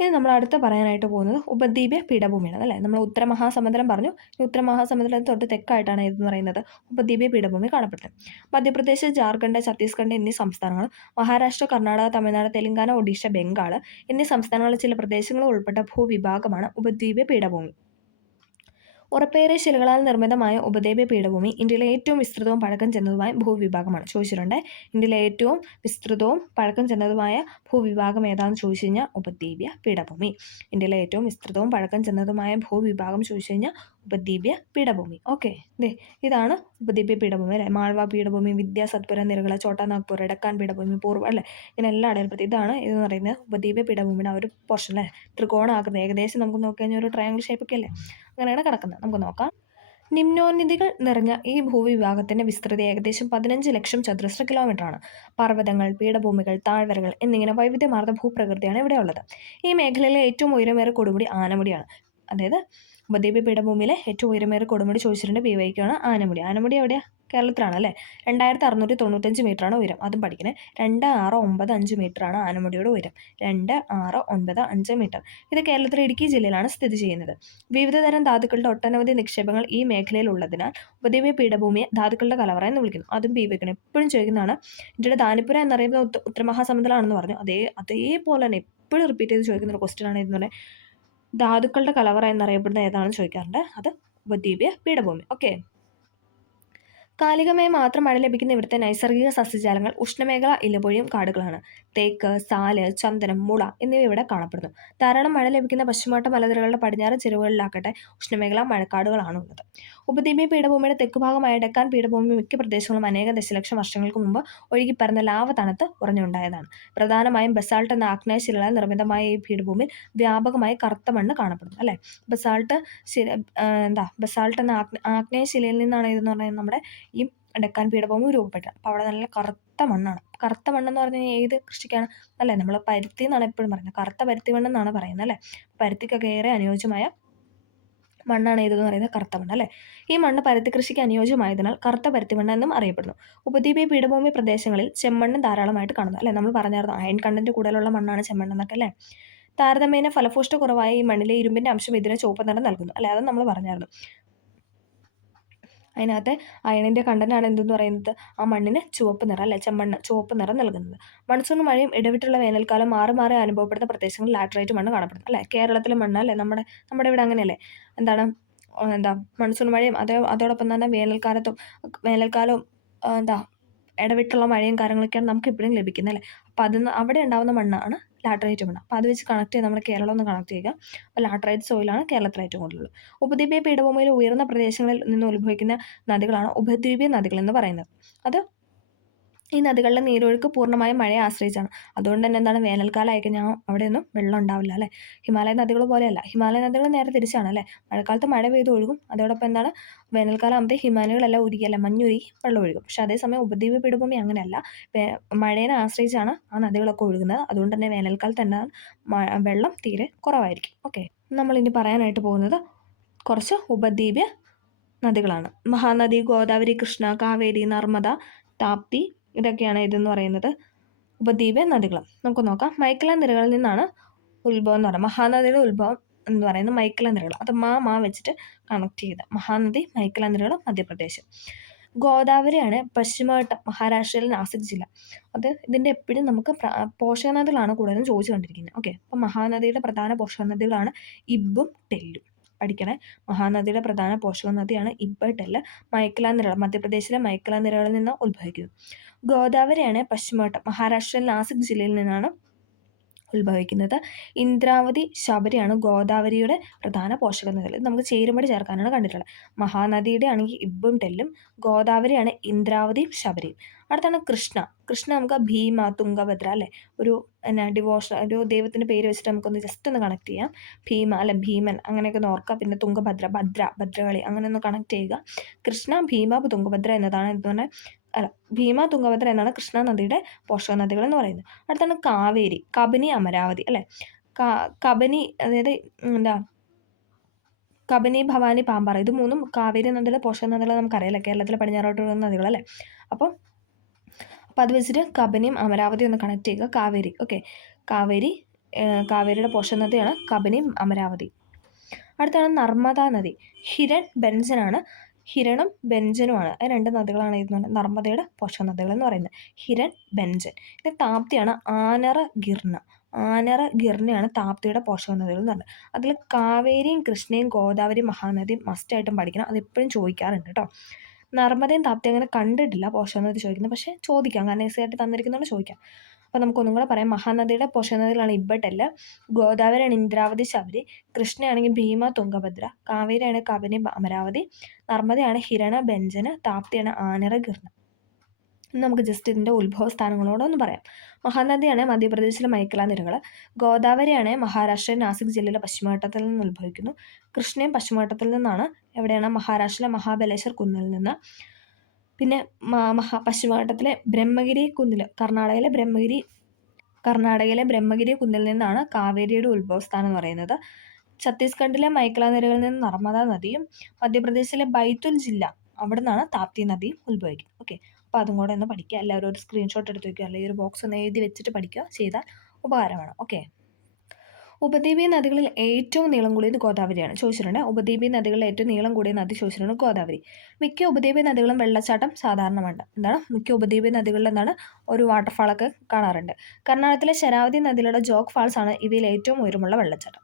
ഇനി നമ്മൾ അടുത്ത് പറയാനായിട്ട് പോകുന്നത് ഉപദ്വീപ് പീഠഭൂമിയാണ് അല്ലേ. നമ്മൾ ഉത്തരമഹാസമുദ്രം പറഞ്ഞു. ഈ ഉത്തരമഹാസമുദ്രം തൊട്ട് തെക്കായിട്ടാണ് ഇതെന്ന് പറയുന്നത് ഉപദ്വീപ് പീഠഭൂമി കാണപ്പെടുന്നത്. മധ്യപ്രദേശ്, ജാർഖണ്ഡ്, ഛത്തീസ്ഗഡ് എന്നീ സംസ്ഥാനങ്ങളും മഹാരാഷ്ട്ര, കർണാടക, തമിഴ്നാട്, തെലങ്കാന, ഒഡീഷ, ബംഗാൾ എന്നീ സംസ്ഥാനങ്ങളിലെ ചില പ്രദേശങ്ങളും ഉൾപ്പെട്ട ഭൂവിഭാഗമാണ് ഉപദ്വീപ് പീഠഭൂമി. ഉറപ്പേറിയ ശിലകളാൽ നിർമ്മിതമായ ഉപദ്വീപ് പീഠഭൂമി ഇന്ത്യയിലെ ഏറ്റവും വിസ്തൃതവും പഴക്കം ചെന്നതുമായ ഭൂവിഭാഗമാണ്. ചോദിച്ചിട്ടുണ്ട്. ഇന്ത്യയിലെ ഏറ്റവും വിസ്തൃതവും പഴക്കം ചെന്നതുമായ ഭൂവിഭാഗം ഏതാണെന്ന് ചോദിച്ചു കഴിഞ്ഞാൽ ഉപദ്വീപ് പീഠഭൂമി. ഇന്ത്യയിലെ ഏറ്റവും വിസ്തൃതവും പഴക്കം ചെന്നതുമായ ഭൂവിഭാഗം ചോദിച്ചു കഴിഞ്ഞാൽ ഉപദ്വീപ് പീഠഭൂമി. ഓക്കെ, ഇതാണ് ഉപദ്വീപ് പീഠഭൂമി അല്ലേ. മാൾവ പീഠഭൂമി, വിന്ധ്യ, സത്പുര, നിരകള, ചോട്ടാ നാഗ്പൂർ, ഡെക്കാൻ പീഠഭൂമി, പൂർവ്വ അല്ലേ. ഇതിനെല്ലാം അടയാളപ്പെടുത്തി. ഇതാണ് ഇതെന്ന് പറയുന്നത് ഉപദ്വീപ് പീഠഭൂമിയുടെ ആ ഒരു പോർഷൻ അല്ലേ. ത്രികോണാകൃതി ഏകദേശം നമുക്ക് നോക്കി കഴിഞ്ഞാൽ ഒരു ട്രയാങ്കിൾ ഷേപ്പൊക്കെ അല്ലേ. അങ്ങനെയാണ് കിടക്കുന്നത്. നമുക്ക് നോക്കാം. നിമ്നോന്നതികൾ നിറഞ്ഞ ഈ ഭൂവിഭാഗത്തിന്റെ വിസ്തൃതി ഏകദേശം 15 ലക്ഷം ചതുരശ്ര കിലോമീറ്ററാണ്. പർവ്വതങ്ങൾ, പീഠഭൂമികൾ, താഴ്വരകൾ എന്നിങ്ങനെ വൈവിധ്യമാർന്ന ഭൂപ്രകൃതിയാണ് ഇവിടെയുള്ളത്. ഈ മേഖലയിലെ ഏറ്റവും ഉയരമേറിയ കൊടുമുടി ആനമുടിയാണ്. അതായത് ഉപദ്വീപ് പീഠഭൂമിയിലെ ഏറ്റവും ഉയരമേറിയ കൊടുമുടി ചോദിച്ചിട്ടുണ്ട്. PYക്കാണ് ആനമുടി. ആനമുടി എവിടെയാണ്? കേരളത്തിലാണ് അല്ലേ. 2695 മീറ്ററാണ് ഉയരം. അതും പഠിക്കണേ. 2695 മീറ്ററാണ് ആനമുടിയുടെ ഉയരം. 2695 മീറ്റർ. ഇത് കേരളത്തിലെ ഇടുക്കി ജില്ലയിലാണ് സ്ഥിതി ചെയ്യുന്നത്. വിവിധതരം ധാതുക്കളുടെ ഒട്ടനവധി നിക്ഷേപങ്ങൾ ഈ മേഖലയിൽ ഉള്ളതിനാൽ ഉപദ്വീപ് പീഠഭൂമിയെ ധാതുക്കളുടെ കലവറ എന്ന് വിളിക്കുന്നു. അതും PYക്കാണ്. എപ്പോഴും ചോദിക്കുന്നതാണ്. ഇന്ത്യയുടെ ദാനിപുര എന്നറിയുന്നത് ഉത്തരമഹാസമുദ്രമാണെന്ന് പറഞ്ഞു. അതേപോലെ തന്നെ എപ്പോഴും റിപ്പീറ്റ് ചെയ്ത് ചോദിക്കുന്ന ഒരു ക്വസ്റ്റ്യൻ ആണ് ഇതെന്ന് പറയുന്നത്. ധാതുക്കളുടെ കലവറ എന്നറിയപ്പെടുന്ന ഏതാണെന്ന് ചോദിക്കാറുണ്ട്. അത് ഉപദ്വീപ് പീഠഭൂമി. ഓക്കെ. കാലികമായി മാത്രം മഴ ലഭിക്കുന്ന ഇവിടുത്തെ നൈസർഗിക സസ്യജാലങ്ങൾ ഉഷ്ണമേഖല ഇലപൊഴിയും കാടുകളാണ്. തേക്ക്, സാല്, ചന്ദനം, മുള എന്നിവ ഇവിടെ കാണപ്പെടുന്നു. ധാരാളം മഴ ലഭിക്കുന്ന പശ്ചിമഘട്ട മലനിരകളുടെ പടിഞ്ഞാറൻ ചെരുവുകളിലാകട്ടെ ഉഷ്ണമേഖല മഴക്കാടുകളാണ് ഉള്ളത്. ഉപദ്വീപ് പീഠഭൂമിയുടെ തെക്കുഭാഗമായ ഡെക്കാൻ പീഠഭൂമി മിക്ക പ്രദേശങ്ങളും അനേകം ദശലക്ഷം വർഷങ്ങൾക്ക് മുമ്പ് ഒഴുകിപ്പറന്ന ലാവ തണുത്ത് ഉറഞ്ഞുണ്ടായതാണ്. പ്രധാനമായും ബസാൾട്ട് എന്ന ആഗ്നേയശിലകളാൽ നിർമ്മിതമായ ഈ പീഠഭൂമിയിൽ വ്യാപകമായി കറുത്ത മണ്ണ് കാണപ്പെടുന്നു അല്ലേ. ബസാൾട്ട് എന്ന ആഗ്നേയശിലയിൽ നിന്നാണ് ഇതെന്ന് പറയുന്നത് നമ്മുടെ ഈ ഡെക്കാൻ പീഠഭൂമി രൂപപ്പെട്ടത്. അപ്പോൾ അവിടെ നല്ല കറുത്ത മണ്ണാണ്. കറുത്ത മണ്ണെന്ന് പറഞ്ഞു കഴിഞ്ഞാൽ ഏത് കൃഷിക്കാണ് അല്ലേ. നമ്മൾ പരുത്തി എന്നാണ് എപ്പോഴും പറയുന്നത്. കറുത്ത പരുത്തി മണ്ണെന്നാണ് പറയുന്നത് അല്ലേ. പരുത്തിക്കൊക്കെ ഏറെ അനുയോജ്യമായ മണ്ണാണ് ഇതെന്ന് പറയുന്നത് കറുത്ത മണ്ണ് അല്ലേ. ഈ മണ്ണ് പരുത്തി കൃഷിക്ക് അനുയോജ്യമായതിനാൽ കറുത്ത പരുത്തി മണ്ണ് എന്നും അറിയപ്പെടുന്നു. ഉപദ്വീപ് പീഠഭൂമി പ്രദേശങ്ങളിൽ ചെമ്മണ്ണ് ധാരാളമായിട്ട് കാണുന്നു അല്ലേ. നമ്മൾ പറഞ്ഞായിരുന്നു അയൺ കണ്ടന്റ് കൂടുതലുള്ള മണ്ണാണ് ചെമ്മണ്ണെന്നൊക്കെ അല്ലേ. താരതമ്യേന ഫലഭൂഷ്ഠ കുറവായ ഈ മണ്ണിലെ ഇരുമ്പിൻ്റെ അംശം ഇതിന് ചുവപ്പ് നിറം നൽകുന്നു അല്ലേ. അത് നമ്മൾ പറഞ്ഞായിരുന്നു. അതിനകത്തെ അയണിൻ്റെ കണ്ടൻ്റാണ് എന്തെന്ന് പറയുന്നത് ആ മണ്ണിന് ചുവപ്പ് നിറം അല്ലേ. ചെമ്മണ്ണ് ചുവപ്പ് നിറം നൽകുന്നത്. മൺസൂൺ മഴയും ഇടവിട്ടുള്ള വേനൽക്കാലം മാറി മാറി അനുഭവപ്പെടുന്ന പ്രദേശങ്ങളിൽ ലാറ്ററൈറ്റ് മണ്ണ് കാണപ്പെടുന്നു അല്ലേ. കേരളത്തിലെ മണ്ണ് അല്ലേ. നമ്മുടെ ഇവിടെ അങ്ങനെയല്ലേ. മൺസൂൺ മഴയും അതോടൊപ്പം തന്നെ വേനൽക്കാലവും ഇടവിട്ടുള്ള മഴയും കാര്യങ്ങളൊക്കെയാണ് നമുക്ക് ഇപ്പോഴും ലഭിക്കുന്നത് അല്ലേ. അപ്പോൾ അവിടെ ഉണ്ടാകുന്ന മണ്ണാണ് ലാറ്ററൈറ്റ് മണ്ണ്. അപ്പോൾ അത് വെച്ച് കണക്ട് ചെയ്ത് നമ്മുടെ കേരളം ഒന്ന് കണക്ട് ചെയ്യുക. അപ്പോൾ ലാറ്ററൈറ്റ് സോയിലാണ് കേരളത്തിൽ ഏറ്റവും കൂടുതലുള്ളത്. ഉപദ്വീപ് പീഠഭൂമിയിലെ ഉയർന്ന പ്രദേശങ്ങളിൽ നിന്ന് ഉത്ഭവിക്കുന്ന നദികളാണ് ഉപദ്വീപീയ നദികൾ എന്ന് പറയുന്നത്. അത് ഈ നദികളിലെ നീരൊഴുക്ക് പൂർണ്ണമായും മഴയെ ആശ്രയിച്ചാണ്. അതുകൊണ്ട് തന്നെ വേനൽക്കാലം ആയിക്കഴിഞ്ഞാൽ അവിടെയൊന്നും വെള്ളം ഉണ്ടാവില്ല അല്ലേ. ഹിമാലയ നദികൾ പോലെയല്ല. ഹിമാലയ നദികൾ നേരെ തിരിച്ചാണ് അല്ലേ. മഴക്കാലത്ത് മഴ പെയ്ത് ഒഴുകും. അതോടൊപ്പം വേനൽക്കാലം ആകുമ്പോൾ ഹിമാലയങ്ങളെല്ലാം ഉരുകിയല്ല മഞ്ഞുരുകി വെള്ളം ഒഴുകും. പക്ഷേ അതേസമയം ഉപദ്വീപ് പീഠഭൂമി അങ്ങനെയല്ല. മഴയെ ആശ്രയിച്ചാണ് ആ നദികളൊക്കെ ഒഴുകുന്നത്. അതുകൊണ്ട് തന്നെ വേനൽക്കാലത്ത് വെള്ളം തീരെ കുറവായിരിക്കും. ഓക്കെ, നമ്മളിനി പറയാനായിട്ട് പോകുന്നത് കുറച്ച് ഉപദ്വീപ് നദികളാണ്. മഹാനദി, ഗോദാവരി, കൃഷ്ണ, കാവേരി, നർമ്മദ, താപ്തി ഇതൊക്കെയാണ് ഇതെന്ന് പറയുന്നത് ഉപദ്വീപ് നദികൾ. നമുക്ക് നോക്കാം. മൈക്കല നിരകളിൽ നിന്നാണ് ഉത്ഭവം എന്ന് പറയുന്നത്. മഹാനദിയുടെ ഉത്ഭവം എന്ന് പറയുന്നത് മൈക്കല നിരകൾ. അത് വെച്ചിട്ട് കണക്ട് ചെയ്ത മഹാനദി, മൈക്കല നിരകൾ മധ്യപ്രദേശ്. ഗോദാവരിയാണ് പശ്ചിമഘട്ടം മഹാരാഷ്ട്രയിൽ നാസിക് ജില്ല. ഇതിൻ്റെ എപ്പോഴും നമുക്ക് പോഷക നദികളാണ് കൂടുതലും ചോദിച്ചു കണ്ടിരിക്കുന്നത്. ഓക്കെ, അപ്പം മഹാനദിയുടെ പ്രധാന പോഷക നദികളാണ് ഇബും ടെല്ലും. പഠിക്കണേ. മഹാനദിയുടെ പ്രധാന പോഷക നദിയാണ് ഇബ്ബ മൈക്കല നിരകൾ മധ്യപ്രദേശിലെ മൈക്കല നിരകളിൽ നിന്ന് ഉത്ഭവിക്കുന്നു. ഗോദാവരിയാണ് പശ്ചിമഘട്ടം മഹാരാഷ്ട്രയിലെ നാസിക് ജില്ലയിൽ നിന്നാണ് ഉത്ഭവിക്കുന്നത്. ഇന്ദ്രാവതി ശബരിയാണ് ഗോദാവരിയുടെ പ്രധാന പോഷക നദികൾ. ഇത് നമുക്ക് ചേരുംപടി ചേർക്കാനാണ് കണ്ടിട്ടുള്ളത്. മഹാനദിയുടെ ആണെങ്കിൽ ഇബ്ബും ടെല്ലും, ഗോദാവരിയാണ് ഇന്ദ്രാവതിയും ശബരിയും. അടുത്താണ് കൃഷ്ണ. കൃഷ്ണ നമുക്ക് ഭീമ, തുംഗഭദ്ര അല്ലേ, ഒരു ഡിവോഷൻ, ഒരു ദൈവത്തിൻ്റെ പേര് വെച്ചിട്ട് നമുക്കൊന്ന് ജസ്റ്റ് ഒന്ന് കണക്ട് ചെയ്യാം. ഭീമ അല്ലെ, ഭീമൻ അങ്ങനെയൊക്കെ ഒന്ന് ഓർക്കുക. പിന്നെ തുംഗഭദ്ര, ഭദ്രകളി അങ്ങനെ ഒന്ന് കണക്ട് ചെയ്യുക. കൃഷ്ണ, ഭീമ, തുംഗഭദ്ര എന്നതാണ് എന്തുകൊണ്ട് ഭീമ, തുംഗഭദ്ര എന്നാണ് കൃഷ്ണ നദിയുടെ പോഷക നദികൾ എന്ന് പറയുന്നത്. അടുത്താണ് കാവേരി, കബനി, അമരാവതി അല്ലേ. കബനി അതായത് എന്താ കബനി, ഭവാനി, പാമ്പാറ ഇത് മൂന്നും കാവേരി നദിയുടെ പോഷക നദികൾ നമുക്കറിയാലേ, കേരളത്തിലെ പടിഞ്ഞാറോട്ട് വരുന്ന നദികളല്ലേ. അപ്പോൾ അത് വെച്ചിട്ട് കബനിയും അമരാവതിയും ഒന്ന് കണക്ട് ചെയ്യുക. കാവേരി, ഓക്കെ, കാവേരിയുടെ പോഷക നദിയാണ് കബനിയും അമരാവതി. അടുത്താണ് നർമ്മദ നദി. ഹിരണും ബെഞ്ചനുമാണ് രണ്ട് നദികളാണ് ഇത് നർമ്മദയുടെ പോഷക നദികൾ എന്ന് പറയുന്നത്. ഹിരൺ, ബെഞ്ചൻ. ഇത് താപ്തിയാണ് ആനറ ഗിർണയാണ് താപ്തിയുടെ പോഷക നദികൾ എന്ന് പറയുന്നത്. അതിൽ കാവേരിയും കൃഷ്ണയും ഗോദാവരിയും മഹാനദിയും മസ്റ്റായിട്ടും പഠിക്കണം. അതെപ്പോഴും ചോദിക്കാറുണ്ട് കേട്ടോ. നർമ്മദയും താപ്തി അങ്ങനെ കണ്ടിട്ടില്ല പോഷക നദി ചോദിക്കുന്നത്, പക്ഷേ ചോദിക്കാം, കാരണം ഈസിയായിട്ട് തന്നിരിക്കുന്നതുകൊണ്ട് ചോദിക്കാം. അപ്പോൾ നമുക്കൊന്നും കൂടെ പറയാം. മഹാനദിയുടെ പോഷക നദികളാണ് ഇബ്ബ-ടെല്ല്, ഗോദാവരിയാണ് ഇന്ദ്രാവതി ശബരി, കൃഷ്ണയാണെങ്കിൽ ഭീമ, തുംഗഭദ്ര, കാവേരിയാണ് കബനി, അമരാവതി, നർമ്മദയാണ് ഹിരണ, ബെഞ്ചന്, താപ്തിയാണ് ആനറ, ഗിർണ. നമുക്ക് ജസ്റ്റ് ഇതിൻ്റെ ഉത്ഭവസ്ഥാനങ്ങളോടൊന്ന് പറയാം. മഹാനദിയാണ് മധ്യപ്രദേശിലെ മൈക്കല നിരകൾ. ഗോദാവരിയാണ് മഹാരാഷ്ട്രയിലെ നാസിക് ജില്ലയിലെ പശ്ചിമഘട്ടത്തിൽ നിന്ന് ഉത്ഭവിക്കുന്നു. കൃഷ്ണയും പശ്ചിമഘട്ടത്തിൽ നിന്നാണ്, എവിടെയാണ് മഹാരാഷ്ട്രയിലെ മഹാബലേശ്വർ കുന്നിൽ നിന്ന്. പിന്നെ പശ്ചിമഘട്ടത്തിലെ ബ്രഹ്മഗിരി കുന്നിൽ, കർണാടകയിലെ ബ്രഹ്മഗിരി കുന്നിൽ നിന്നാണ് കാവേരിയുടെ ഉത്ഭവസ്ഥാനം എന്ന് പറയുന്നത്. ഛത്തീസ്ഗഡിലെ മൈക്കല നിരകളിൽ നിന്ന് നർമ്മദ നദിയും, മധ്യപ്രദേശിലെ ബൈത്തുൽ ജില്ല അവിടെ നിന്നാണ് താപ്തി നദിയും ഉത്ഭവിക്കുന്നത്. ഓക്കെ, അപ്പോൾ അതും കൂടെ ഒന്ന് പഠിക്കുക. എല്ലാവരും ഒരു സ്ക്രീൻഷോട്ട് എടുത്ത് വയ്ക്കുക, അല്ലെങ്കിൽ ഒരു ബോക്സ് ഒന്ന് എഴുതി വെച്ചിട്ട് പഠിക്കുക, ചെയ്താൽ ഉപകാരമാണ്. ഓക്കെ, ഉപദ്വീപീയ നദികളിൽ ഏറ്റവും നീളം കൂടിയത് ഗോദാവരിയാണ് ചോദിച്ചിട്ടുണ്ട്. ഉപദ്വീപീയ നദികളിൽ ഏറ്റവും നീളം കൂടിയ നദി ചോദിച്ചിട്ടുണ്ട് ഗോദാവരി. മിക്ക ഉപദ്വീപീയ നദികളും വെള്ളച്ചാട്ടം സാധാരണമാണ്. മിക്ക ഉപദ്വീപീയ നദികളിൽ ഒരു വാട്ടർഫാളൊക്കെ കാണാറുണ്ട്. കർണാടകത്തിലെ ശരാവതി നദിയുടെ ജോഗ് ഫാൾസ് ആണ് ഇവയിൽ ഏറ്റവും ഉയരമുള്ള വെള്ളച്ചാട്ടം.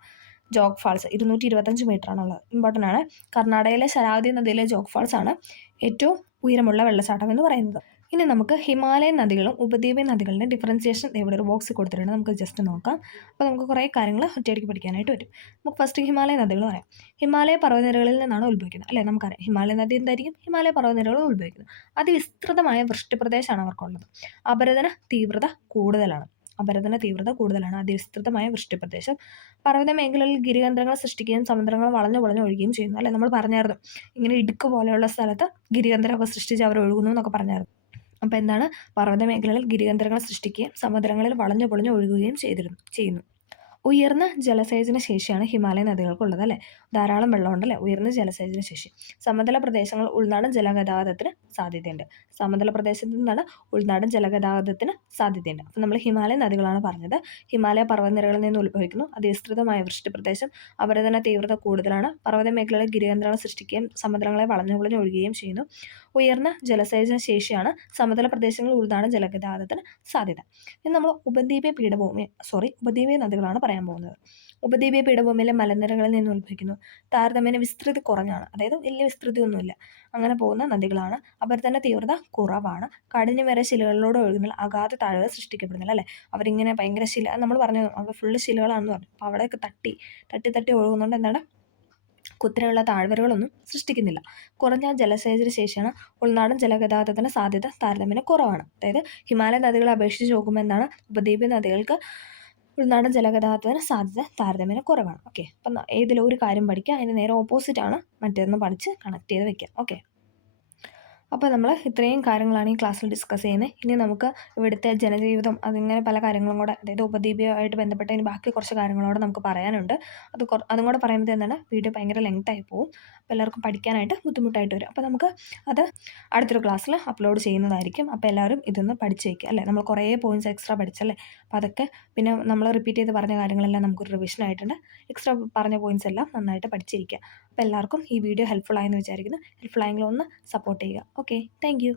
ജോഗ് ഫാൾസ് 225 മീറ്റർ ആണുള്ളത്. ഇമ്പോർട്ടൻ്റ് ആണ്. കർണാടകയിലെ ശരാവതി നദിയിലെ ജോഗ് ഫാൾസ് ആണ് ഏറ്റവും ഉയരമുള്ള വെള്ളച്ചാട്ടം എന്ന് പറയുന്നത്. ഇനി നമുക്ക് ഹിമാലയൻ നദികളും ഉപദ്വീപീയ നദികളുടെ ഡിഫറൻസിയേഷൻ ഇവിടെ ഒരു ബോക്സിൽ കൊടുത്തിട്ടുണ്ട്. നമുക്ക് ജസ്റ്റ് നോക്കാം. അപ്പോൾ നമുക്ക് കുറേ കാര്യങ്ങൾ ഒറ്റയടിക്ക് പഠിക്കാനായിട്ട് വരും. നമുക്ക് ഫസ്റ്റ് ഹിമാലയ നദികൾ പറയാം. ഹിമാലയ പർവ്വതനിരകളിൽ നിന്നാണ് ഉത്ഭവിക്കുന്നത് അല്ലേ, നമുക്കറിയാം. ഹിമാലയ നദി എന്തായിരിക്കും? ഹിമാലയ പർവ്വതനിരകൾ ഉത്ഭവിക്കുന്നത്. അതിവിസ്തൃതമായ വൃഷ്ടിപ്രദേശമാണ് അവർക്കുള്ളത്. അപരദന തീവ്രത കൂടുതലാണ്. അതിവിസ്തൃതമായ വൃഷ്ടിപ്രദേശം. പർവ്വത മേഖലകളിൽ ഗിരികേന്ദ്രങ്ങൾ സൃഷ്ടിക്കുകയും സമുദ്രങ്ങൾ വളഞ്ഞു ഒഴുകുകയും ചെയ്യുന്നു അല്ലേ. നമ്മൾ പറഞ്ഞായിരുന്നു, ഇങ്ങനെ ഇടുക്ക് പോലെയുള്ള സ്ഥലത്ത് ഗിരികേന്ദ്രമൊക്കെ സൃഷ്ടിച്ച് അവർ ഒഴുകുന്നു എന്നൊക്കെ പറഞ്ഞായിരുന്നു. അപ്പോൾ എന്താണ്, പർവ്വത മേഖലകളിൽ ഗിരികേന്ദ്രങ്ങൾ സൃഷ്ടിക്കുകയും സമുദ്രങ്ങളിൽ വളഞ്ഞു ഒഴുകുകയും ചെയ്യുന്നു. ഉയർന്ന ജലസേചന ശേഷിയാണ് ഹിമാലയ നദികൾക്കുള്ളത് അല്ലേ. ധാരാളം വെള്ളമുണ്ടല്ലേ, ഉയർന്ന ജലസേചന ശേഷി. സമതല പ്രദേശങ്ങൾ ഉൾനാടൻ ജലഗതാഗതത്തിന് സാധ്യതയുണ്ട്. അപ്പോൾ നമ്മൾ ഹിമാലയ നദികളാണ് പറഞ്ഞത്. ഹിമാലയ പർവ്വതനിരകളിൽ നിന്ന് ഉത്ഭവിക്കുന്നു. അതിവിസ്തൃതമായ വൃഷ്ടിപ്രദേശം. അപരദന തീവ്രത കൂടുതലാണ്. പർവ്വത മേഖലകളിൽ ഗിരികേന്ദ്രങ്ങൾ സൃഷ്ടിക്കുകയും സമുദ്രങ്ങളെ വളഞ്ഞു ഒഴുകുകയും ചെയ്യുന്നു. ഉയർന്ന ജലസേചന ശേഷിയാണ് സമതല പ്രദേശങ്ങളിൽ ഉൾനാടൻ ജലഗതാഗതത്തിന് സാധ്യത. ഇനി നമ്മൾ ഉപദ്വീപീയ നദികളാണ് പറയാൻ പോകുന്നത്. ഉപദ്വീപീയ പീഠഭൂമിയിലെ മലനിരകളിൽ നിന്ന് ഉത്ഭവിക്കുന്നു. താരതമ്യേന വിസ്തൃതി കുറഞ്ഞാണ്, അതായത് വലിയ വിസ്തൃതിയൊന്നുമില്ല. അങ്ങനെ പോകുന്ന നദികളാണ്. അപരദന തീവ്രത കുറവാണ്. കഠിനമേറിയ ശിലകളിലൂടെ ഒഴുകുന്ന അഗാധ താഴ്വര സൃഷ്ടിക്കപ്പെടുന്നില്ല അല്ലേ. അവരിങ്ങനെ ഭയങ്കര നമ്മൾ പറഞ്ഞു അവർ ഫുള്ള് ശിലകളാണെന്ന് പറഞ്ഞു. അപ്പോൾ അവിടെയൊക്കെ തട്ടി ഒഴുകുന്നതുകൊണ്ട് എന്താണ്, കുത്തനെയുള്ള താഴ്വരകളൊന്നും സൃഷ്ടിക്കുന്നില്ല. കുറഞ്ഞ ജലസേചന ശേഷിയാണ്. ഉൾനാടൻ ജലഗതാഗതത്തിന് സാധ്യത താരതമ്യേന കുറവാണ്. അതായത് ഹിമാലയ നദികളെ അപേക്ഷിച്ച് നോക്കുമ്പോൾ എന്താണ്, ഉപദ്വീപീയ നദികൾക്ക് ഉൾനാടൻ ജലഗതാഗതത്തിന് സാധ്യത താരതമ്യേന കുറവാണ്. ഓക്കെ, അപ്പം ഏതിലും ഒരു കാര്യം പഠിക്കുക, അതിന് നേരെ ഓപ്പോസിറ്റാണ് മറ്റേതൊന്ന് പഠിച്ച് കണക്ട് ചെയ്ത് വെക്കുക. ഓക്കെ, അപ്പോൾ നമ്മൾ ഇത്രയും കാര്യങ്ങളാണ് ഈ ക്ലാസ്സിൽ ഡിസ്കസ് ചെയ്യുന്നത്. ഇനി നമുക്ക് ഇവിടുത്തെ ജനജീവിതം അതിങ്ങനെ പല കാര്യങ്ങളും കൂടെ, അതായത് ഉപദ്വീപമായിട്ട് ബന്ധപ്പെട്ട ഇനി ബാക്കി കുറച്ച് കാര്യങ്ങളോടെ നമുക്ക് പറയാനുണ്ട്. അതും കൂടെ പറയുമ്പോൾ എന്താണ്, വീഡിയോ ഭയങ്കര ലെങ്തായി പോകും. അപ്പോൾ എല്ലാവർക്കും പഠിക്കാനായിട്ട് ബുദ്ധിമുട്ടായിട്ട് വരും. അപ്പോൾ നമുക്ക് അത് അടുത്തൊരു ക്ലാസ്സിൽ അപ്ലോഡ് ചെയ്യുന്നതായിരിക്കും. അപ്പോൾ എല്ലാവരും ഇതൊന്ന് പഠിച്ച് വയ്ക്കുക അല്ലേ. നമ്മൾ കുറേ പോയിൻറ്റ്സ് എക്സ്ട്രാ പഠിച്ചല്ലേ. അപ്പോൾ അതൊക്കെ പിന്നെ നമ്മൾ റിപ്പീറ്റ് ചെയ്ത് പറഞ്ഞ കാര്യങ്ങളെല്ലാം നമുക്കൊരു റിവിഷൻ ആയിട്ടുണ്ട്. എക്സ്ട്രാ പറഞ്ഞ പോയിൻറ്റ്സ് എല്ലാം നന്നായിട്ട് പഠിച്ചിരിക്കുക. അപ്പോൾ എല്ലാവർക്കും ഈ വീഡിയോ ഹെൽപ്ഫുൾ ആയെന്ന് വിചാരിക്കുന്നു. ഹെൽപ്ഫുൾ ആയെങ്കിൽ ഒന്ന് സപ്പോർട്ട് ചെയ്യുക. Okay, thank you.